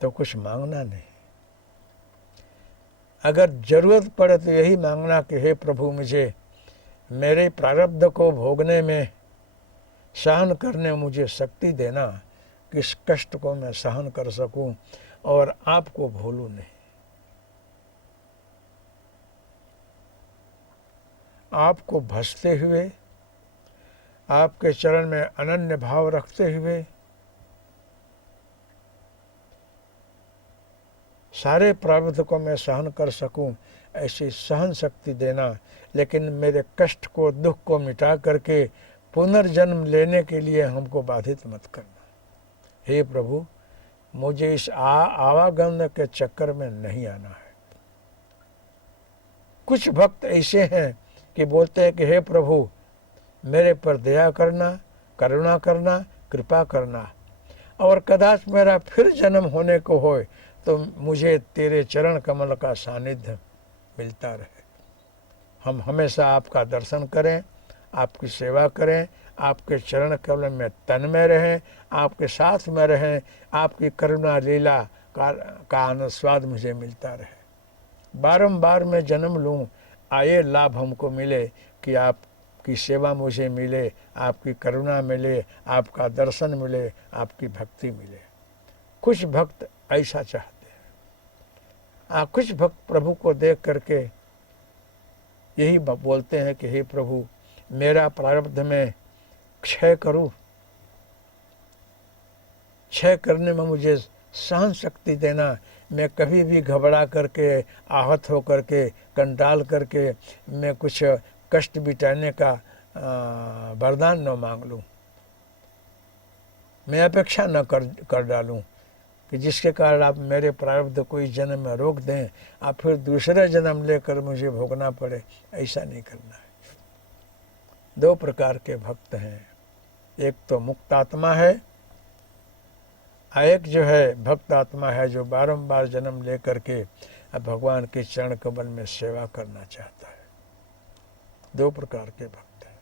तो कुछ मांगना नहीं। अगर जरूरत पड़े तो यही मांगना कि हे प्रभु, मुझे मेरे प्रारब्ध को भोगने में, सहन करने में मुझे शक्ति देना कि इस कष्ट को मैं सहन कर सकूं और आपको भूलूं नहीं। आपको भजते हुए, आपके चरण में अनन्य भाव रखते हुए सारे प्रारब्ध को मैं सहन कर सकूं, ऐसी सहन शक्ति देना। लेकिन मेरे कष्ट को, दुख को मिटा करके पुनर्जन्म लेने के लिए हमको बाधित मत करना। हे प्रभु, मुझे इस आवागमन के चक्कर में नहीं आना है। कुछ भक्त ऐसे हैं कि बोलते हैं कि हे प्रभु, मेरे पर दया करना, करुणा करना, कृपा करना, और कदाच मेरा फिर जन्म होने को हो तो मुझे तेरे चरण कमल का सानिध्य मिलता रहे। हम हमेशा आपका दर्शन करें, आपकी सेवा करें, आपके चरण कमल में तन में रहें, आपके साथ में रहें, आपकी करुणा लीला का आनंद स्वाद मुझे मिलता रहे। बारंबार मैं जन्म लूँ, आए लाभ हमको मिले कि आपकी सेवा मुझे मिले, आपकी करुणा मिले, आपका दर्शन मिले, आपकी भक्ति मिले। कुछ भक्त ऐसा चाहते हैं। कुछ भक्त प्रभु को देख करके यही बोलते हैं कि हे प्रभु, मेरा प्रारब्ध में क्षय करूं, क्षय करने में मुझे सहन शक्ति देना। मैं कभी भी घबरा करके, आहत हो करके, कंटाल करके मैं कुछ कष्ट बिटाने का वरदान न मांग लूं। मैं अपेक्षा न कर डालूं कि जिसके कारण आप मेरे प्रारब्ध को इस जन्म में रोक दें, आप फिर दूसरे जन्म लेकर मुझे भोगना पड़े। ऐसा नहीं करना है। दो प्रकार के भक्त हैं, एक तो मुक्त आत्मा है, एक जो है भक्त आत्मा है जो बारंबार जन्म लेकर के भगवान के चरण कमल में सेवा करना चाहता है। दो प्रकार के भक्त हैं।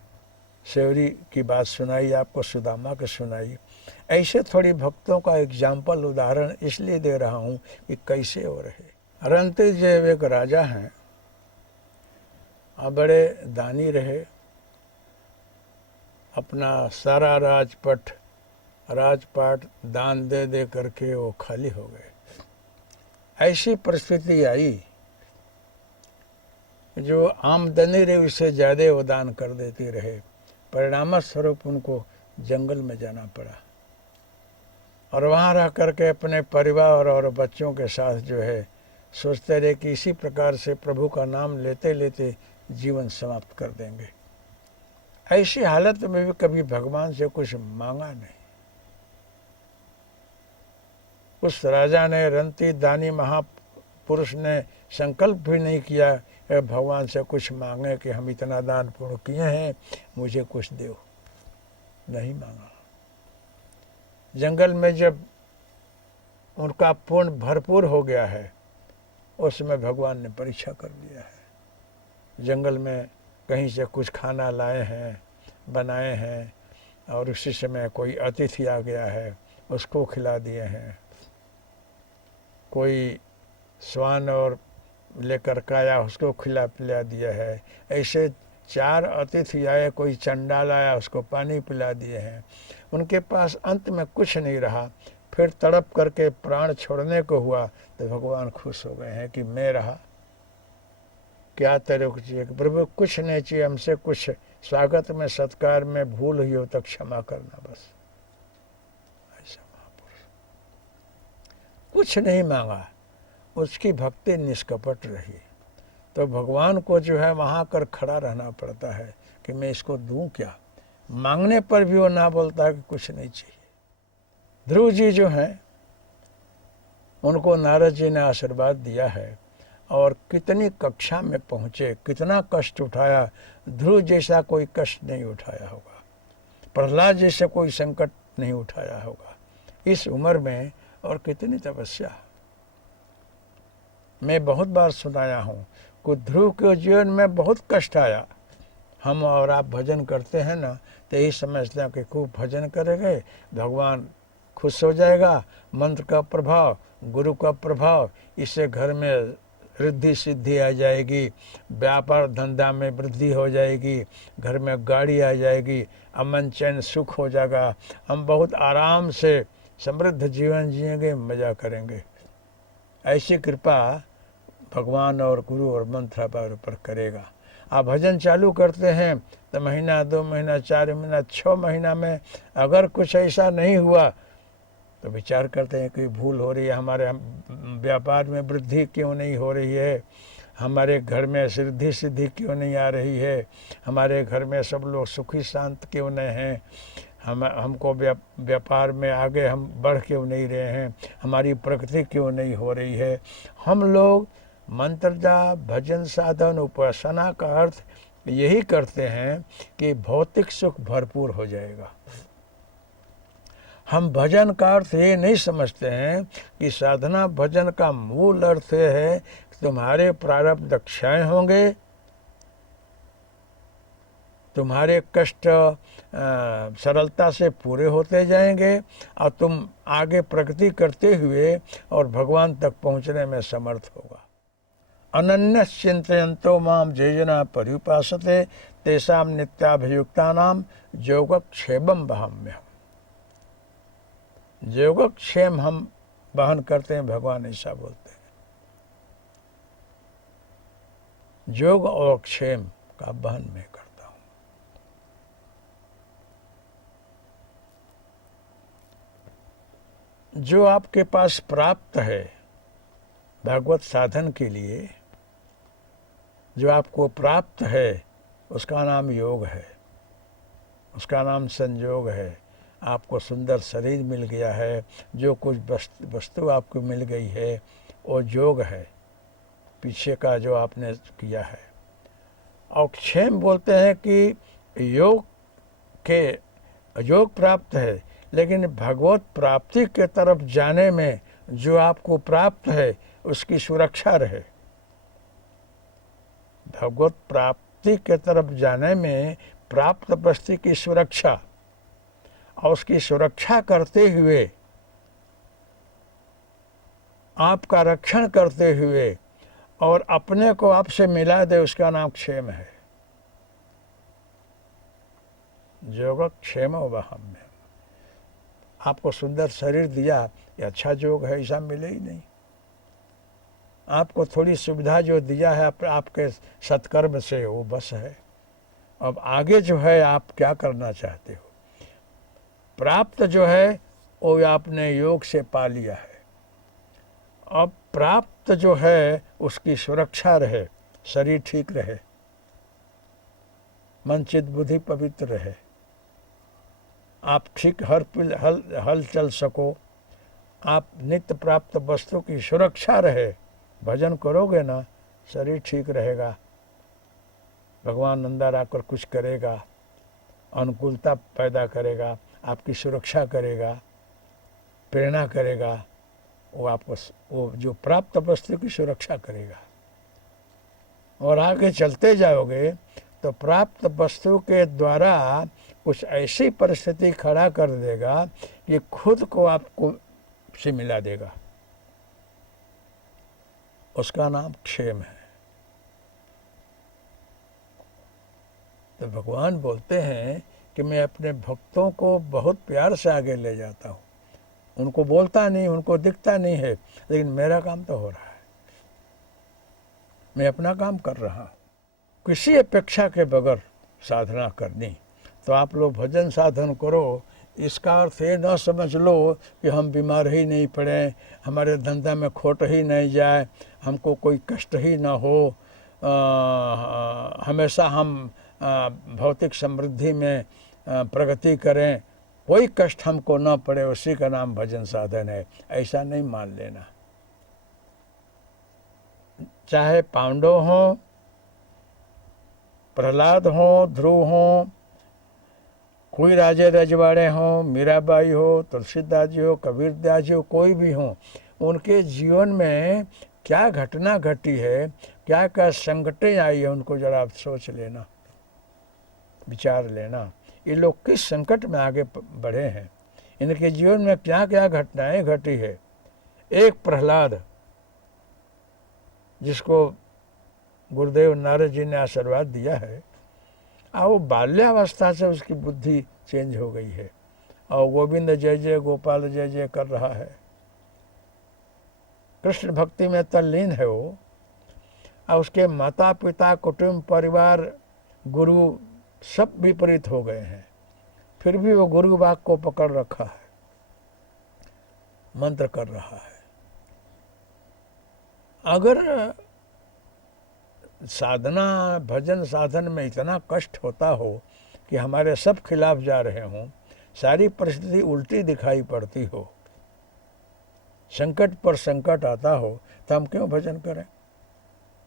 सेवरी की बात सुनाई आपको, सुदामा की सुनाई। ऐसे थोड़ी भक्तों का एग्जाम्पल, उदाहरण इसलिए दे रहा हूँ कि कैसे हो रहे। रणतीर जी एक राजा हैं, बड़े दानी रहे। अपना सारा राजपाट दान दे दे करके वो खाली हो गए। ऐसी परिस्थिति आई जो आमदनी रही उससे ज़्यादा वो दान कर देती रहे। परिणाम स्वरूप उनको जंगल में जाना पड़ा और वहाँ रह करके अपने परिवार और बच्चों के साथ जो है सोचते रहे कि इसी प्रकार से प्रभु का नाम लेते लेते जीवन समाप्त कर देंगे। ऐसी हालत में भी कभी भगवान से कुछ मांगा नहीं। उस राजा ने, रणतीर दानी महापुरुष ने संकल्प भी नहीं किया भगवान से कुछ मांगे कि हम इतना दान पुण्य किए हैं, मुझे कुछ दो। नहीं मांगा। जंगल में जब उनका पुण्य भरपूर हो गया है, उसमें भगवान ने परीक्षा कर लिया है। जंगल में कहीं से कुछ खाना लाए हैं, बनाए हैं, और उसी समय कोई अतिथि आ गया है, उसको खिला दिए हैं। कोई स्वान और लेकर के आया, उसको खिला पिला दिया है। ऐसे 4 अतिथि आए, कोई चंडाल आया, उसको पानी पिला दिए हैं। उनके पास अंत में कुछ नहीं रहा। फिर तड़प करके प्राण छोड़ने को हुआ तो भगवान खुश हो गए हैं कि मैं रहा, क्या तेरे को चाहिए? प्रभु कुछ नहीं चाहिए हमसे, कुछ स्वागत में सत्कार में भूल हुई हो तो क्षमा करना बस। ऐसा महापुरुष कुछ नहीं मांगा, उसकी भक्ति निष्कपट रही। तो भगवान को जो है वहाँ कर खड़ा रहना पड़ता है कि मैं इसको दूं क्या। मांगने पर भी वो ना बोलता है कि कुछ नहीं चाहिए। ध्रुव जी जो हैं उनको नारद जी ने आशीर्वाद दिया है और कितनी कक्षा में पहुँचे, कितना कष्ट उठाया। ध्रुव जैसा कोई कष्ट नहीं उठाया होगा, प्रहलाद जैसा कोई संकट नहीं उठाया होगा इस उम्र में, और कितनी तपस्या। मैं बहुत बार सुनाया हूँ कि ध्रुव के जीवन में बहुत कष्ट आया। हम और आप भजन करते हैं ना तो यही समझते हैं कि खूब भजन करेंगे भगवान खुश हो जाएगा, मंत्र का प्रभाव, गुरु का प्रभाव, इससे घर में रिद्धि सिद्धि आ जाएगी, व्यापार धंधा में वृद्धि हो जाएगी, घर में गाड़ी आ जाएगी, अमन चैन सुख हो जाएगा, हम बहुत आराम से समृद्ध जीवन जिएंगे, मजा करेंगे। ऐसी कृपा भगवान और गुरु और मंत्र पर करेगा। आप भजन चालू करते हैं तो महीना, 2 महीना, 4 महीना, 6 महीना में अगर कुछ ऐसा नहीं हुआ तो विचार करते हैं कि भूल हो रही है, हमारे व्यापार में वृद्धि क्यों नहीं हो रही है, हमारे घर में रिद्धि सिद्धि क्यों नहीं आ रही है, हमारे घर में सब लोग सुखी शांत क्यों नहीं हैं, हमको व्यापार में आगे हम बढ़ क्यों नहीं रहे हैं, हमारी प्रगति क्यों नहीं हो रही है। हम लोग मंत्र जाप, भजन, साधन, उपासना का अर्थ यही करते हैं कि भौतिक सुख भरपूर हो जाएगा। हम भजन का अर्थ ये नहीं समझते हैं कि साधना भजन का मूल अर्थ है कि तुम्हारे प्रारब्ध क्षय होंगे, तुम्हारे कष्ट सरलता से पूरे होते जाएंगे और तुम आगे प्रगति करते हुए और भगवान तक पहुंचने में समर्थ होगा। अनन्य चिंतयन्तो माम ये जना पर्युपासते तेषां नित्याभियुक्तानां योगक्षेमं वहाम्यहम्। योगक्षेम हम वहन करते हैं, भगवान ऐसा बोलते हैं। योग और क्षेम का वहन मैं करता हूँ। जो आपके पास प्राप्त है भागवत साधन के लिए, जो आपको प्राप्त है उसका नाम योग है, उसका नाम संयोग है। आपको सुंदर शरीर मिल गया है, जो कुछ वस्तु आपको मिल गई है वो योग है, पीछे का जो आपने किया है। और क्षेम बोलते हैं कि योग प्राप्त है, लेकिन भगवत प्राप्ति के तरफ जाने में जो आपको प्राप्त है उसकी सुरक्षा रहे। भगवत प्राप्ति के तरफ जाने में प्राप्त वस्तु की सुरक्षा और उसकी सुरक्षा करते हुए, आपका रक्षण करते हुए और अपने को आपसे मिला दे, उसका नाम क्षेम है। योगक्षेम वहाम्यहम्। आपको सुंदर शरीर दिया, ये अच्छा योग है, ऐसा मिले ही नहीं। आपको थोड़ी सुविधा जो दिया है आपके सत्कर्म से, वो बस है। अब आगे जो है आप क्या करना चाहते हो, प्राप्त जो है वो आपने योग से पा लिया है। अब प्राप्त जो है उसकी सुरक्षा रहे, शरीर ठीक रहे, मन चित्त बुद्धि पवित्र रहे, आप ठीक हल चल सको, आप नित्य प्राप्त वस्तु की सुरक्षा रहे। भजन करोगे ना, शरीर ठीक रहेगा, भगवान अंदर आकर कुछ करेगा, अनुकूलता पैदा करेगा, आपकी सुरक्षा करेगा, प्रेरणा करेगा, वो आपको वो जो प्राप्त वस्तु की सुरक्षा करेगा। और आगे चलते जाओगे तो प्राप्त वस्तु के द्वारा कुछ ऐसी परिस्थिति खड़ा कर देगा कि खुद को आपको से मिला देगा, उसका नाम क्षेम है। तो भगवान बोलते हैं कि मैं अपने भक्तों को बहुत प्यार से आगे ले जाता हूँ। उनको बोलता नहीं, उनको दिखता नहीं है, लेकिन मेरा काम तो हो रहा है, मैं अपना काम कर रहा हूँ। किसी अपेक्षा के बगैर साधना करनी। तो आप लोग भजन साधन करो, इसका अर्थ ये न समझ लो कि हम बीमार ही नहीं पड़े, हमारे धंधा में खोट ही नहीं जाए, हमको कोई कष्ट ही ना हो, हमेशा हम भौतिक समृद्धि में प्रगति करें, कोई कष्ट हमको न पड़े, उसी का नाम भजन साधन है, ऐसा नहीं मान लेना। चाहे पांडव हों, प्रहलाद हों, ध्रुव हों, कोई राजे रजवाड़े हों, मीराबाई हो, तुलसीदास जी हो, कबीरदास जी हो, कोई भी हो, उनके जीवन में क्या घटना घटी है, क्या क्या संकटें आई है, उनको जरा आप सोच लेना, विचार लेना। ये लोग किस संकट में आगे बढ़े हैं, इनके जीवन में क्या क्या घटनाएं घटी है। एक प्रहलाद, जिसको गुरुदेव नारद जी ने आशीर्वाद दिया है, और वो बाल्यावस्था से उसकी बुद्धि चेंज हो गई है और गोविंद जय जय गोपाल जय जय कर रहा है, कृष्ण भक्ति में तल्लीन है वो। और उसके माता पिता, कुटुंब, परिवार, गुरु सब विपरीत हो गए हैं, फिर भी वो गुरु वाक को पकड़ रखा है, मंत्र कर रहा है। अगर साधना भजन साधन में इतना कष्ट होता हो कि हमारे सब खिलाफ जा रहे हों, सारी परिस्थिति उल्टी दिखाई पड़ती हो, संकट पर संकट आता हो, तो हम क्यों भजन करें?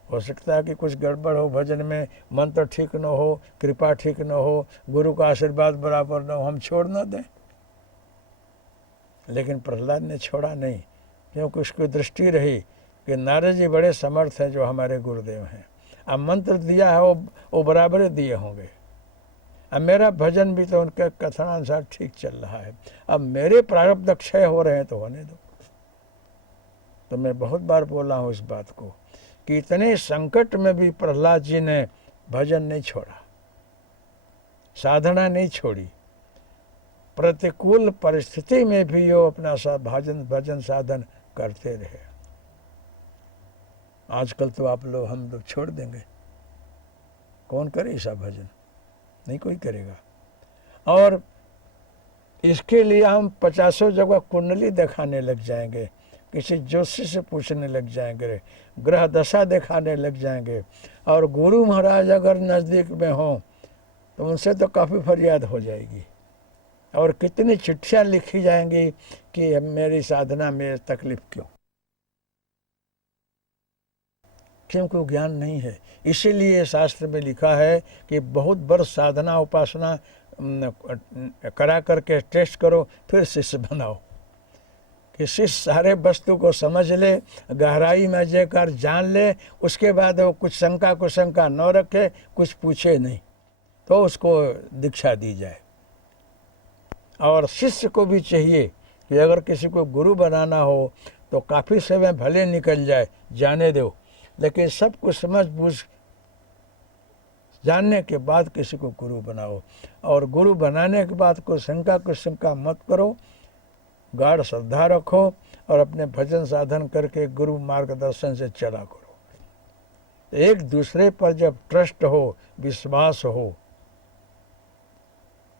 हो सकता है कि कुछ गड़बड़ हो भजन में, मंत्र ठीक न हो, कृपा ठीक न हो, गुरु का आशीर्वाद बराबर न हो, हम छोड़ न दें। लेकिन प्रहलाद ने छोड़ा नहीं, क्योंकि उसकी दृष्टि रही कि नारद जी बड़े समर्थ हैं जो हमारे गुरुदेव हैं। अब मंत्र दिया है वो बराबर दिए होंगे, अब मेरा भजन भी तो उनके कथनानुसार ठीक चल रहा है, अब मेरे प्रारब्ध क्षय हो रहे हैं तो होने दो। तो मैं बहुत बार बोला हूँ इस बात को कि इतने संकट में भी प्रहलाद जी ने भजन नहीं छोड़ा, साधना नहीं छोड़ी, प्रतिकूल परिस्थिति में भी वो अपना भजन साधन करते रहे। आजकल तो आप लोग, हम लोग छोड़ देंगे, कौन करे ऐसा भजन? नहीं कोई करेगा। और इसके लिए हम 50 जगह कुंडली दिखाने लग जाएंगे, किसी ज्योतिषी से पूछने लग जाएंगे, ग्रह दशा दिखाने लग जाएंगे, और गुरु महाराज अगर नज़दीक में हों तो उनसे तो काफ़ी फरियाद हो जाएगी, और कितनी चिट्ठियाँ लिखी जाएंगी कि मेरी साधना में तकलीफ क्यों, क्योंकि ज्ञान नहीं है। इसीलिए शास्त्र में लिखा है कि बहुत वर्ष साधना उपासना करा करके टेस्ट करो, फिर शिष्य बनाओ, कि शिष्य सारे वस्तु को समझ ले, गहराई में जाकर जान ले, उसके बाद वो कुछ शंका को शंका न रखे, कुछ पूछे नहीं, तो उसको दीक्षा दी जाए। और शिष्य को भी चाहिए कि अगर किसी को गुरु बनाना हो तो काफ़ी समय भले निकल जाए, जाने दो, लेकिन सब कुछ समझ बूझ जानने के बाद किसी को गुरु बनाओ। और गुरु बनाने के बाद कोई शंका मत करो, गाढ़ श्रद्धा रखो और अपने भजन साधन करके गुरु मार्गदर्शन से चला करो। एक दूसरे पर जब ट्रस्ट हो, विश्वास हो,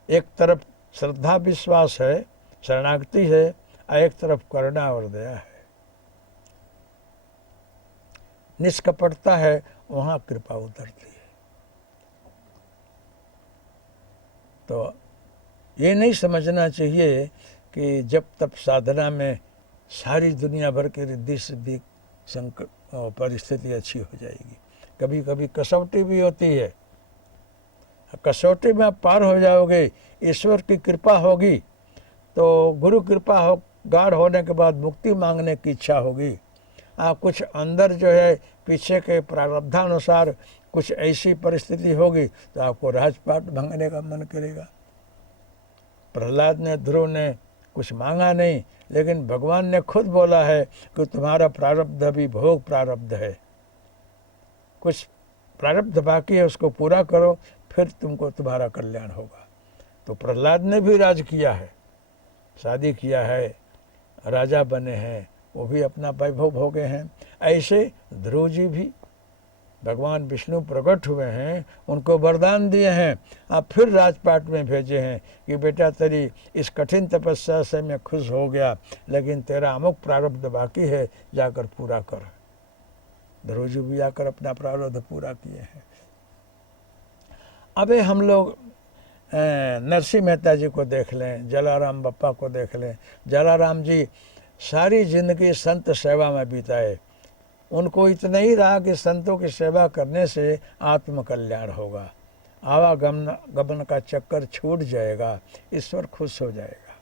एक तरफ श्रद्धा विश्वास है, शरणागति है, और एक तरफ करुणा और दया है, निष्कपटता है, वहाँ कृपा उतरती है। तो ये नहीं समझना चाहिए कि जब तब साधना में सारी दुनिया भर की रिद्धि सिद्धि संकट परिस्थिति अच्छी हो जाएगी। कभी कभी कसौटी भी होती है, कसौटी में आप पार हो जाओगे, ईश्वर की कृपा होगी, तो गुरु कृपा हो, गाढ़ होने के बाद मुक्ति मांगने की इच्छा होगी। कुछ अंदर जो है पीछे के प्रारब्धानुसार कुछ ऐसी परिस्थिति होगी तो आपको राजपाट भांगने का मन करेगा। प्रहलाद ने, ध्रुव ने कुछ मांगा नहीं, लेकिन भगवान ने खुद बोला है कि तुम्हारा प्रारब्ध भी भोग प्रारब्ध है, कुछ प्रारब्ध बाकी है, उसको पूरा करो, फिर तुमको तुम्हारा कल्याण होगा। तो प्रहलाद ने भी राज किया है, शादी किया है, राजा बने हैं, वो भी अपना वैभव भोगे हैं। ऐसे ध्रुव जी भी भगवान विष्णु प्रकट हुए हैं, उनको वरदान दिए हैं, आप फिर राजपाट में भेजे हैं कि बेटा तेरी इस कठिन तपस्या से मैं खुश हो गया, लेकिन तेरा अमुक प्रारब्ध बाकी है, जाकर पूरा कर। धरोजू भी आकर अपना प्रारब्ध पूरा किए हैं। अबे हम लोग नरसिंह मेहता जी को देख लें, जलाराम बप्पा को देख लें। जलाराम जी सारी जिंदगी संत सेवा में बिताए। उनको इतना ही रहा कि संतों की सेवा करने से आत्म कल्याण होगा, आवागमन का चक्कर छूट जाएगा, ईश्वर खुश हो जाएगा।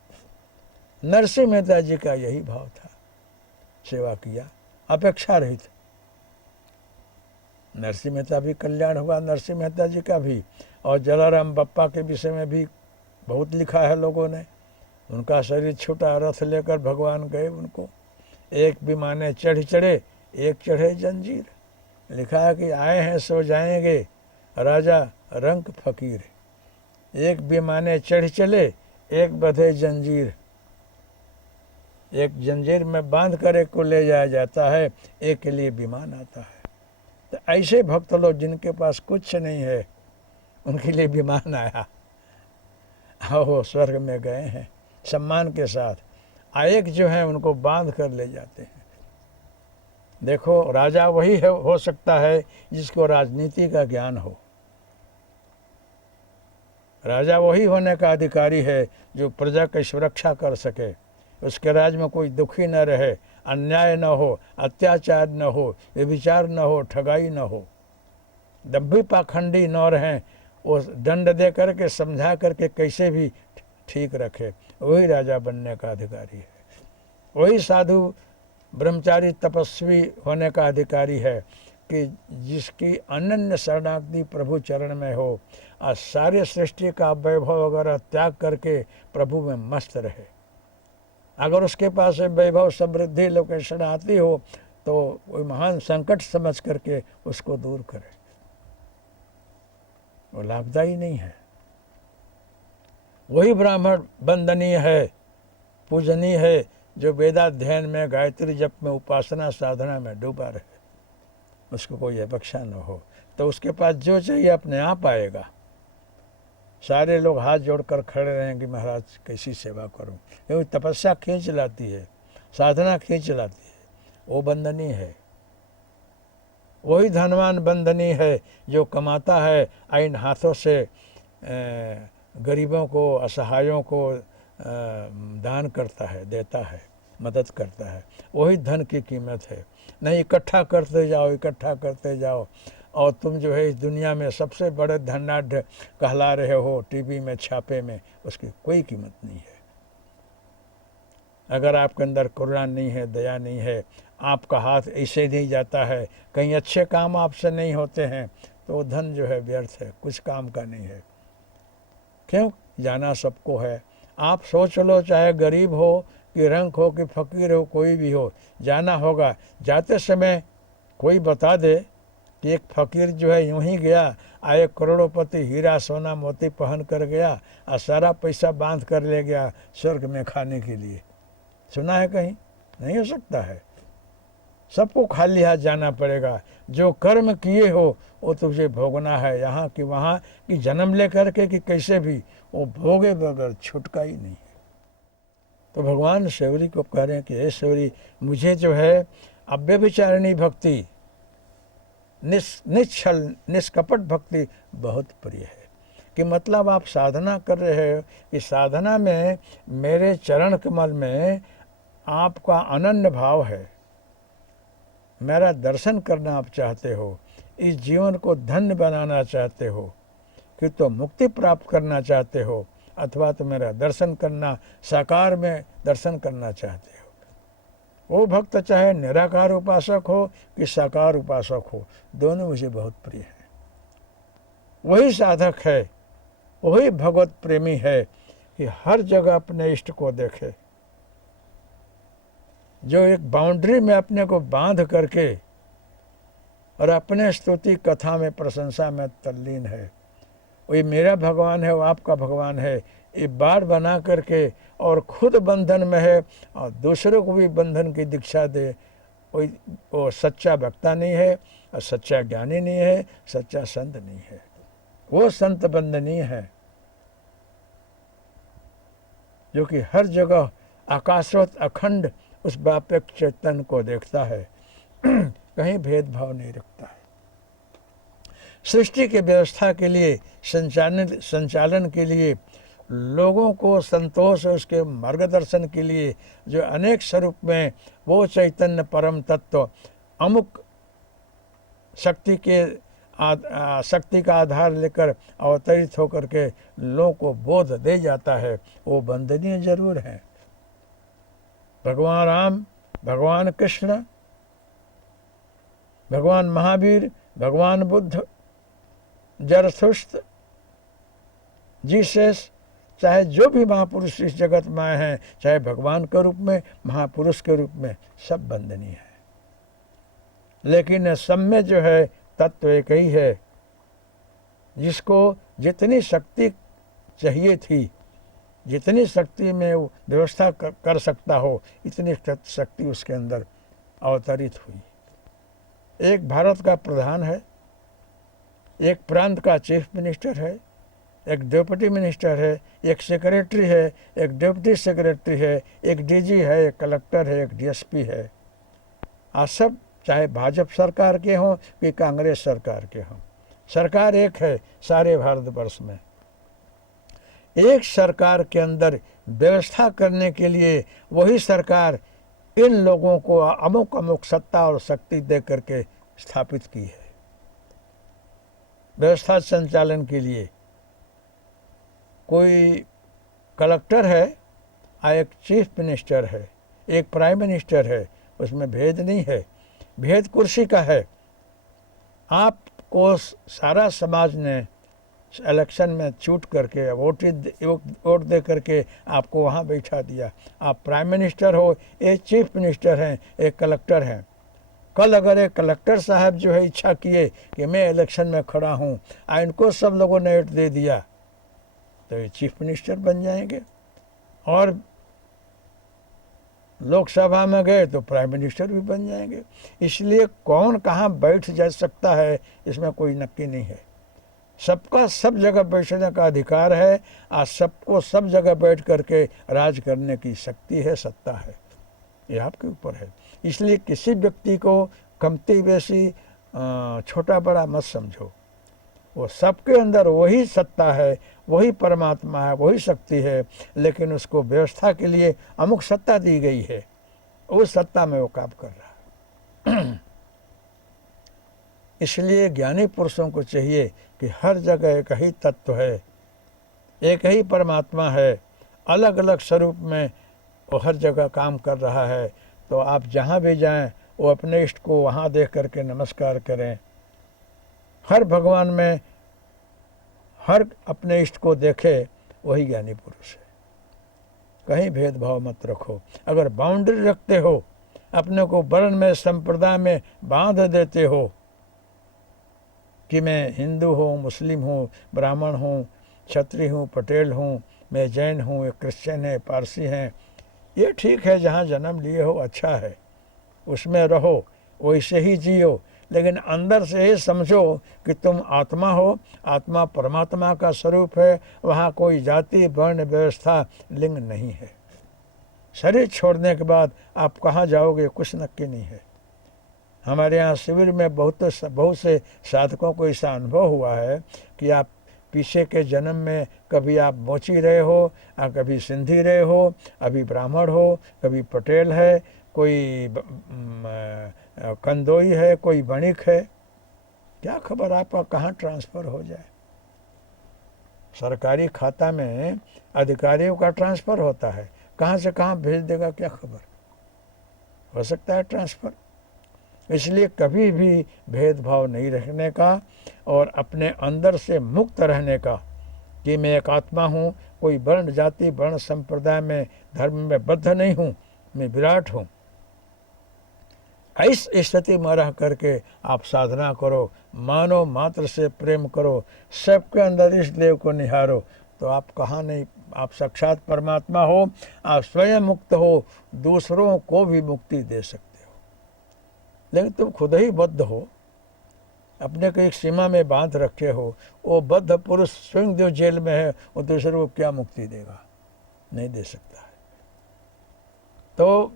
नरसिंह मेहता जी का यही भाव था, सेवा किया, अपेक्षा रहित। नरसिंह मेहता भी कल्याण हुआ, नरसिंह मेहता जी का भी। और जलाराम बप्पा के विषय में भी बहुत लिखा है लोगों ने। उनका शरीर छूटा, रथ लेकर भगवान गए उनको। एक विमाने चढ़े, एक चढ़े जंजीर। लिखा है कि आए हैं सो जाएंगे, राजा रंक फकीर। एक विमाने चढ़ चले, एक बंधे जंजीर। एक जंजीर में बांध कर एक को ले जाया जाता है, एक के लिए विमान आता है। तो ऐसे भक्त लोग जिनके पास कुछ नहीं है, उनके लिए विमान आया, वो स्वर्ग में गए हैं सम्मान के साथ। एक जो है उनको बांध कर ले जाते हैं। देखो, राजा वही है, हो सकता है जिसको राजनीति का ज्ञान हो। राजा वही होने का अधिकारी है जो प्रजा की सुरक्षा कर सके, उसके राज्य में कोई दुखी न रहे, अन्याय न हो, अत्याचार न हो, व्यभिचार न हो, ठगाई न हो, दम्भी पाखंडी न रहें, वो दंड दे करके समझा करके कैसे भी ठीक रखे, वही राजा बनने का अधिकारी है। वही साधु ब्रह्मचारी तपस्वी होने का अधिकारी है कि जिसकी अनन्य शरणागति प्रभु चरण में हो और सारे सृष्टि का वैभव वगैरह त्याग करके प्रभु में मस्त रहे। अगर उसके पास वैभव समृद्धि लोकेशन आती हो तो कोई महान संकट समझ करके उसको दूर करे, वो लाभदायी नहीं है। वही ब्राह्मण वंदनीय है, पूजनीय है, जो वेदाध्ययन में, गायत्री जप में, उपासना साधना में डूबा रहे, उसको कोई अपेक्षा न हो, तो उसके पास जो चाहिए अपने आप आएगा। सारे लोग हाथ जोड़कर खड़े रहें कि महाराज कैसी सेवा करूं, क्योंकि तपस्या खींच लाती है, साधना खींच लाती है, वो वंदनीय है। वही धनवान वंदनीय है जो कमाता है, इन हाथों से गरीबों को, असहायों को दान करता है, देता है, मदद करता है। वही धन की कीमत है। नहीं इकट्ठा करते जाओ, इकट्ठा करते जाओ, और तुम जो है इस दुनिया में सबसे बड़े धनाढ्य कहला रहे हो टीवी में, छापे में, उसकी कोई कीमत नहीं है। अगर आपके अंदर करुणा नहीं है, दया नहीं है, आपका हाथ ऐसे नहीं जाता है, कहीं अच्छे काम आपसे नहीं होते हैं, तो वो धन जो है व्यर्थ है, कुछ काम का नहीं है। क्यों? जाना सबको है। आप सोच लो, चाहे गरीब हो कि रंक हो कि फकीर हो, कोई भी हो, जाना होगा। जाते समय कोई बता दे कि एक फकीर जो है यूं ही गया, आए करोड़ोपति हीरा सोना मोती पहन कर गया और सारा पैसा बांध कर ले गया स्वर्ग में खाने के लिए। सुना है कहीं? नहीं हो सकता है। सबको खाली हाथ जाना पड़ेगा। जो कर्म किए हो वो तुझे भोगना है, यहाँ कि वहाँ कि जन्म लेकर के कि कैसे भी, वो भोगे बगैर छुटका ही नहीं है। तो भगवान शबरी को कह रहे हैं कि हे शबरी, मुझे जो है अव्यभिचारिणी भक्ति, निश्चल निष्कपट भक्ति बहुत प्रिय है। कि मतलब आप साधना कर रहे हो कि साधना में मेरे चरण कमल में आपका अनन्य भाव है, मेरा दर्शन करना आप चाहते हो, इस जीवन को धन्य बनाना चाहते हो, कि तो मुक्ति प्राप्त करना चाहते हो, अथवा तो मेरा दर्शन करना, साकार में दर्शन करना चाहते हो। वो भक्त चाहे निराकार उपासक हो कि साकार उपासक हो, दोनों मुझे बहुत प्रिय है। वही साधक है, वही भगवत प्रेमी है कि हर जगह अपने इष्ट को देखे, जो एक बाउंड्री में अपने को बांध करके और अपने स्तुति कथा में, प्रशंसा में तल्लीन है। वही मेरा भगवान है, वो आपका भगवान है, ये बाढ़ बना करके और खुद बंधन में है और दूसरों को भी बंधन की दीक्षा दे, वो सच्चा भक्ता नहीं है और सच्चा ज्ञानी नहीं है, सच्चा संत नहीं है। वो संत बंदनीय है जो कि हर जगह आकाशवत अखंड उस व्यापक चेतन को देखता है। कहीं भेदभाव नहीं रखता है। सृष्टि के व्यवस्था के लिए, संचालन के लिए, लोगों को संतोष और उसके मार्गदर्शन के लिए जो अनेक स्वरूप में वो चैतन्य परम तत्व अमुक शक्ति का आधार लेकर अवतरित होकर के लोगों को बोध दे जाता है, वो वंदनीय जरूर है। भगवान राम, भगवान कृष्ण, भगवान महावीर, भगवान बुद्ध, जरथुस्त्र, जीसस, चाहे जो भी महापुरुष इस जगत में आए हैं, चाहे भगवान के रूप में, महापुरुष के रूप में, सब वंदनीय है। लेकिन सब में जो है तत्व एक ही है, जिसको जितनी शक्ति चाहिए थी, जितनी शक्ति में वो व्यवस्था कर सकता हो, इतनी शक्ति उसके अंदर अवतरित हुई। एक भारत का प्रधान है, एक प्रांत का चीफ मिनिस्टर है, एक डिप्टी मिनिस्टर है, एक सेक्रेटरी है, एक डिप्टी सेक्रेटरी है, एक डीजी है, एक कलेक्टर है, एक डीएसपी है। आज सब चाहे भाजपा सरकार के हों कि कांग्रेस सरकार के हों, सरकार एक है सारे भारतवर्ष में। एक सरकार के अंदर व्यवस्था करने के लिए वही सरकार इन लोगों को अमुक अमुक सत्ता और शक्ति दे करके स्थापित की है व्यवस्था संचालन के लिए। कोई कलेक्टर है, एक चीफ मिनिस्टर है, एक प्राइम मिनिस्टर है, उसमें भेद नहीं है। भेद कुर्सी का है। आपको सारा समाज ने इलेक्शन में चूट करके वोट दे करके आपको वहाँ बैठा दिया। आप प्राइम मिनिस्टर हो, एक चीफ मिनिस्टर हैं, एक कलेक्टर हैं। कल अगर एक कलेक्टर साहब जो है इच्छा किए कि मैं इलेक्शन में खड़ा हूँ, इनको सब लोगों ने वोट दे दिया, तो ये चीफ मिनिस्टर बन जाएंगे। और लोकसभा में गए तो प्राइम मिनिस्टर भी बन जाएंगे। इसलिए कौन कहाँ बैठ जा सकता है इसमें कोई नक्की नहीं है। सबका सब जगह बैठने का अधिकार है। आज सबको सब जगह बैठ करके राज करने की शक्ति है, सत्ता है, ये आपके ऊपर है। इसलिए किसी व्यक्ति को कमती बेसी छोटा बड़ा मत समझो। वो सबके अंदर वही सत्ता है, वही परमात्मा है, वही शक्ति है, लेकिन उसको व्यवस्था के लिए अमुक सत्ता दी गई है, उस सत्ता में वो काम कर रहा है। इसलिए ज्ञानी पुरुषों को चाहिए कि हर जगह एक ही तत्व है, एक ही परमात्मा है, अलग अलग स्वरूप में वो हर जगह काम कर रहा है। तो आप जहाँ भी जाएं वो अपने इष्ट को वहाँ देख करके नमस्कार करें। हर भगवान में हर अपने इष्ट को देखे, वही ज्ञानी पुरुष है। कहीं भेदभाव मत रखो। अगर बाउंड्री रखते हो, अपने को वर्ण में संप्रदाय में बांध देते हो कि मैं हिंदू हूँ, मुस्लिम हूँ, ब्राह्मण हूँ, क्षत्रिय हूँ, पटेल हूँ, मैं जैन हूँ, एक क्रिश्चियन है, पारसी हैं, ये ठीक है, जहाँ जन्म लिए हो अच्छा है, उसमें रहो, वैसे ही जियो, लेकिन अंदर से ये समझो कि तुम आत्मा हो, आत्मा परमात्मा का स्वरूप है। वहाँ कोई जाति वर्ण व्यवस्था लिंग नहीं है। शरीर छोड़ने के बाद आप कहाँ जाओगे कुछ नक्की नहीं है। हमारे यहाँ शिविर में बहुत से साधकों को ऐसा अनुभव हुआ है कि आप पीछे के जन्म में कभी आप मोची रहे हो, कभी सिंधी रहे हो, अभी ब्राह्मण हो, कभी पटेल है, कोई कंदोई है, कोई बणिक है। क्या खबर आपका कहाँ ट्रांसफ़र हो जाए। सरकारी खाता में अधिकारियों का ट्रांसफ़र होता है, कहाँ से कहाँ भेज देगा क्या खबर। हो सकता है ट्रांसफ़र। इसलिए कभी भी भेदभाव नहीं रखने का और अपने अंदर से मुक्त रहने का कि मैं एक आत्मा हूँ, कोई वर्ण जाति वर्ण संप्रदाय में धर्म में बद्ध नहीं हूँ, मैं विराट हूँ। इस स्थिति में रह करके आप साधना करो, मानो मात्र से प्रेम करो, सबके अंदर इस देव को निहारो, तो आप कहाँ नहीं, आप साक्षात परमात्मा हो, आप स्वयं मुक्त हो, दूसरों को भी मुक्ति दे सकते हो। लेकिन तुम खुद ही बद्ध हो, अपने को एक सीमा में बांध रखे हो। वो बद्ध पुरुष स्वयं जो जेल में है, वो दूसरों को क्या मुक्ति देगा, नहीं दे सकता है। तो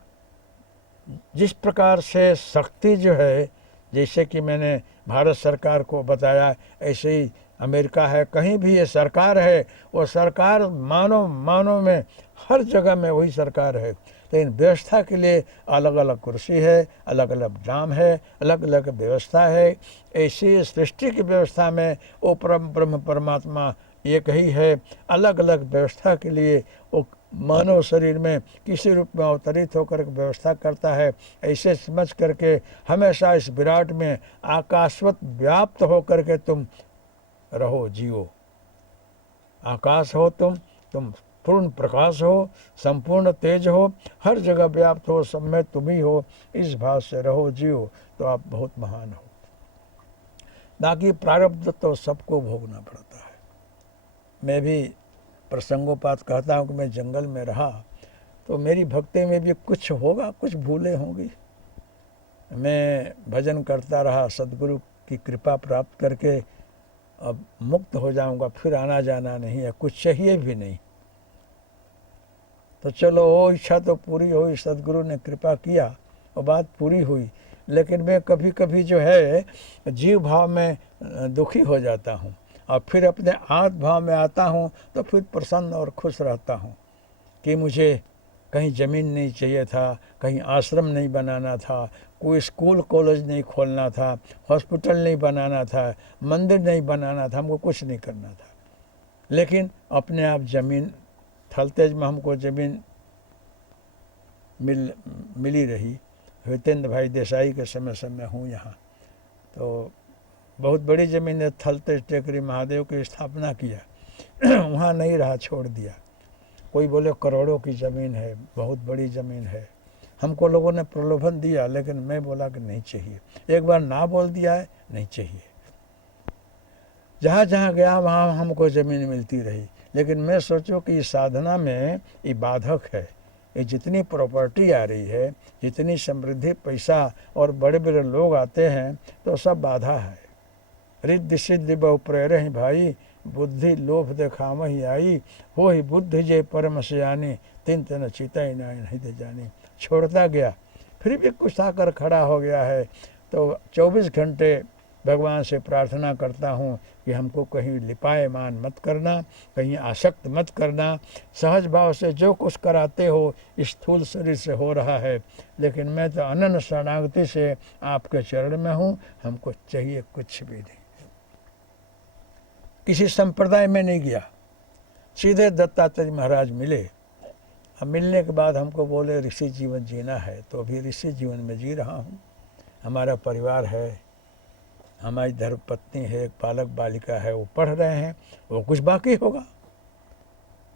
जिस प्रकार से शक्ति जो है जैसे कि मैंने भारत सरकार को बताया, ऐसे ही अमेरिका है, कहीं भी ये सरकार है, वो सरकार मानव में हर जगह में वही सरकार है। लेकिन व्यवस्था के लिए अलग अलग कुर्सी है, अलग अलग नाम है, अलग अलग व्यवस्था है। ऐसी सृष्टि की व्यवस्था में वो ब्रह्म परमात्मा एक ही है। अलग अलग व्यवस्था के लिए वो मानव शरीर में किसी रूप में अवतरित होकर व्यवस्था करता है। ऐसे समझ करके हमेशा इस विराट में आकाशवत व्याप्त होकर के तुम रहो, जियो। आकाश हो तुम पूर्ण प्रकाश हो, संपूर्ण तेज हो, हर जगह व्याप्त हो, सब में तुम ही हो। इस भाव से रहो, जियो, तो आप बहुत महान हो। बाकी प्रारब्ध तो सबको भोगना पड़ता है। मैं भी प्रसंगोपात कहता हूँ कि मैं जंगल में रहा तो मेरी भक्ति में भी कुछ होगा, कुछ भूलें होंगी। मैं भजन करता रहा, सदगुरु की कृपा प्राप्त करके अब मुक्त हो जाऊंगा, फिर आना जाना नहीं है, कुछ चाहिए भी नहीं। तो चलो वो इच्छा तो पूरी हुई, सदगुरु ने कृपा किया और बात पूरी हुई। लेकिन मैं कभी कभी जो है जीव भाव में दुखी हो जाता हूँ और फिर अपने आत्म भाव में आता हूँ तो फिर प्रसन्न और खुश रहता हूँ कि मुझे कहीं ज़मीन नहीं चाहिए था, कहीं आश्रम नहीं बनाना था, कोई स्कूल कॉलेज नहीं खोलना था, हॉस्पिटल नहीं बनाना था, मंदिर नहीं बनाना था, हमको कुछ नहीं करना था। लेकिन अपने आप ज़मीन थलतेज में हमको ज़मीन मिली रही। हितेंद्र भाई देसाई के समय में हूँ यहाँ, तो बहुत बड़ी ज़मीन है, थलतेज टेकरी महादेव की स्थापना किया वहाँ नहीं रहा, छोड़ दिया। कोई बोले करोड़ों की ज़मीन है, बहुत बड़ी ज़मीन है। हमको लोगों ने प्रलोभन दिया, लेकिन मैं बोला कि नहीं चाहिए। एक बार ना बोल दिया है, नहीं चाहिए। जहाँ जहाँ गया वहाँ हमको ज़मीन मिलती रही। लेकिन मैं सोचो कि इस साधना में ये बाधक है। ये जितनी प्रॉपर्टी आ रही है, जितनी समृद्धि, पैसा और बड़े बड़े लोग आते हैं, तो सब बाधा है। रिद्धि सिद्धि बहु प्रेरहि भाई, बुद्धि लोभ देखाम ही आई, हो ही बुद्धि जे परम सयानी, तिन तन चितई नहीं दे जानी। छोड़ता गया, फिर भी कुछ आकर खड़ा हो गया है। तो 24 घंटे भगवान से प्रार्थना करता हूँ कि हमको कहीं लिपायमान मत करना, कहीं आसक्त मत करना। सहज भाव से जो कुछ कराते हो स्थूल शरीर से हो रहा है, लेकिन मैं तो अनन्य शरणागति से आपके चरण में हूँ, हमको चाहिए कुछ भी नहीं। किसी संप्रदाय में नहीं गया, सीधे दत्तात्रेय महाराज मिले। अब मिलने के बाद हमको बोले ऋषि जीवन जीना है, तो अभी ऋषि जीवन में जी रहा हूँ। हमारा परिवार है, हमारी धर्मपत्नी है, एक बालक बालिका है, वो पढ़ रहे हैं। वो कुछ बाकी होगा,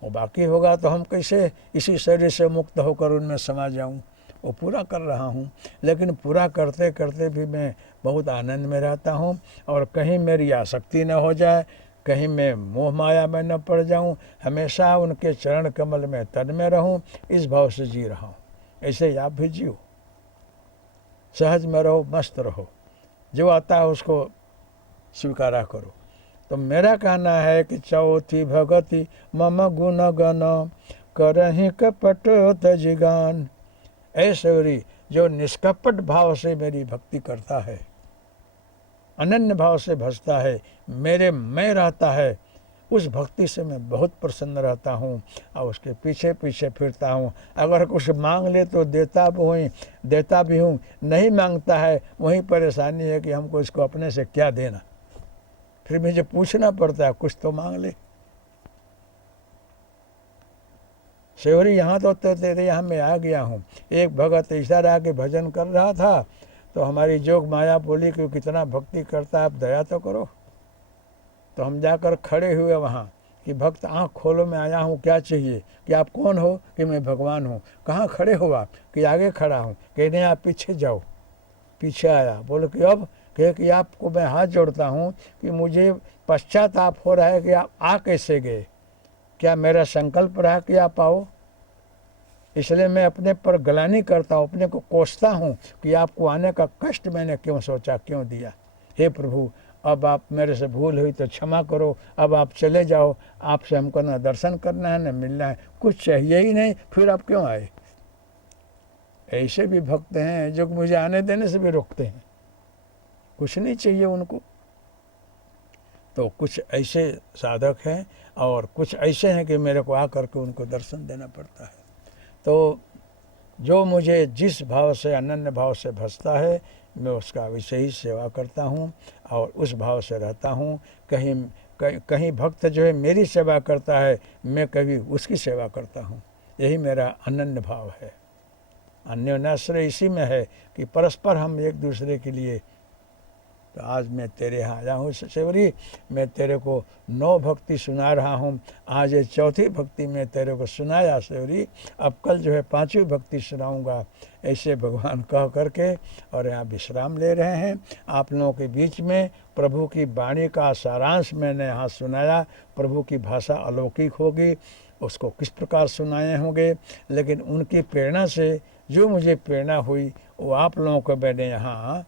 वो बाकी होगा तो हम कैसे इसी शरीर से मुक्त होकर उनमें समा जाऊं। वो पूरा कर रहा हूं, लेकिन पूरा करते करते भी मैं बहुत आनंद में रहता हूं। और कहीं मेरी आसक्ति न हो जाए, कहीं मैं मोह माया में न पड़ जाऊं, हमेशा उनके चरण कमल में तन में रहूं, इस भाव से जी रहा हूं। ऐसे ही आप भी जियो, सहज में रहो, मस्त रहो, जो आता है उसको स्वीकारा करो। तो मेरा कहना है कि चौथी भगति मम गुण गण, करहि कपट तजिगान। ऐश्वरी जो निष्कपट भाव से मेरी भक्ति करता है, अनन्य भाव से भजता है, मेरे मैं रहता है, उस भक्ति से मैं बहुत प्रसन्न रहता हूँ और उसके पीछे पीछे फिरता हूँ। अगर कुछ मांग ले तो देता भी हूँ, नहीं मांगता है वही परेशानी है कि हमको इसको अपने से क्या देना। फिर मुझे पूछना पड़ता है, कुछ तो मांग ले। सेवरी यहाँ तो तेरे यहाँ मैं आ गया हूँ। एक भगत ऐसा रहा कि भजन कर रहा था, तो हमारी जोग माया बोली कि कितना भक्ति करता है, आप दया तो करो। तो हम जाकर खड़े हुए वहाँ कि भक्त आँख खोलो, मैं आया हूँ, क्या चाहिए? कि आप कौन हो? कि मैं भगवान हूँ। कहाँ खड़े हो आप? कि आगे खड़ा हूँ। कि नहीं, आप पीछे जाओ। पीछे आया, बोले कि अब? कहे कि आपको मैं हाथ जोड़ता हूँ कि मुझे पश्चाताप हो रहा है कि आप आ कैसे गए। क्या मेरा संकल्प रहा कि आप आओ? इसलिए मैं अपने पर गलानी करता हूँ, अपने को कोसता हूँ कि आपको आने का कष्ट मैंने क्यों सोचा, क्यों दिया। हे प्रभु, अब आप मेरे से भूल हुई तो क्षमा करो, अब आप चले जाओ। आपसे हमको ना दर्शन करना है, ना मिलना है, कुछ चाहिए ही नहीं, फिर आप क्यों आए? ऐसे भी भक्त हैं जो मुझे आने देने से भी रोकते हैं। कुछ नहीं चाहिए उनको। तो कुछ ऐसे साधक हैं और कुछ ऐसे हैं कि मेरे को आकर के उनको दर्शन देना पड़ता है। तो जो मुझे जिस भाव से, अनन्य भाव से भजता है, मैं उसका वैसे ही सेवा करता हूँ और उस भाव से रहता हूँ। कहीं भक्त जो है मेरी सेवा करता है, मैं कभी उसकी सेवा करता हूँ। यही मेरा अनन्य भाव है। अन्योन्याश्रय इसी में है कि परस्पर हम एक दूसरे के लिए। तो आज मैं तेरे यहाँ आया हूँ सेवरी, मैं तेरे को 9 भक्ति सुना रहा हूँ। आज ये 4थी भक्ति में तेरे को सुनाया सेवरी, अब कल जो है 5वीं भक्ति सुनाऊँगा। ऐसे भगवान कह करके और यहाँ विश्राम ले रहे हैं। आप लोगों के बीच में प्रभु की वाणी का सारांश मैंने यहाँ सुनाया। प्रभु की भाषा अलौकिक होगी, उसको किस प्रकार सुनाए होंगे, लेकिन उनकी प्रेरणा से जो मुझे प्रेरणा हुई वो आप लोगों को मैंने यहाँ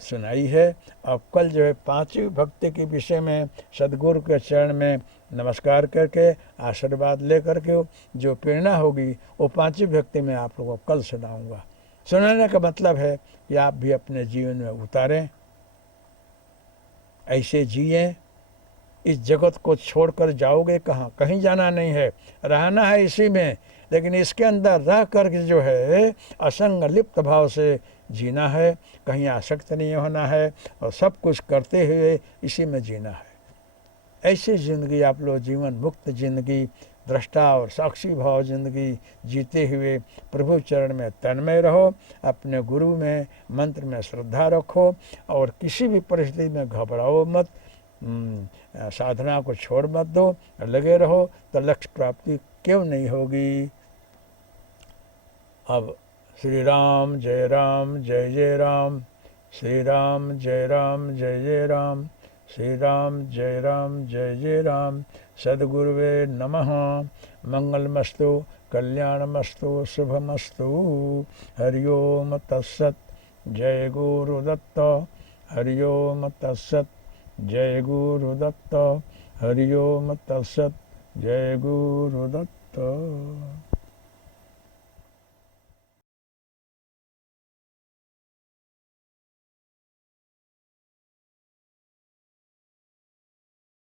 सुनाई है। अब कल जो है 5वीं भक्ति के विषय में सदगुरु के चरण में नमस्कार करके आशीर्वाद ले करके जो प्रेरणा होगी वो 5वीं भक्ति में आप लोगों को कल सुनाऊंगा। सुनाने का मतलब है कि आप भी अपने जीवन में उतारें, ऐसे जिए। इस जगत को छोड़कर जाओगे कहाँ? कहीं जाना नहीं है, रहना है इसी में। लेकिन इसके अंदर रह करके जो है असंग लिप्त भाव से जीना है, कहीं आसक्त नहीं होना है और सब कुछ करते हुए इसी में जीना है। ऐसी ज़िंदगी आप लोग, जीवन मुक्त ज़िंदगी, दृष्टा और साक्षी भाव ज़िंदगी जीते हुए प्रभु चरण में तन्मय रहो। अपने गुरु में, मंत्र में श्रद्धा रखो और किसी भी परिस्थिति में घबराओ मत। साधना को छोड़ मत दो, लगे रहो तो लक्ष्य प्राप्ति क्यों नहीं होगी। अब श्री राम जय राम जय जय राम, श्री राम जय राम जय जय राम, श्री राम जय राम जय जय राम। सद्गुरुवे नमः। मंगलमस्तु, कल्याणमस्तु, शुभमस्तु। हरि ओम तत्सत्। जय गुरुदत्त। हरि ओम तत्सत्। जय गुरुदत्त। हरि ओम तत्सत्। जय गुरुदत्त।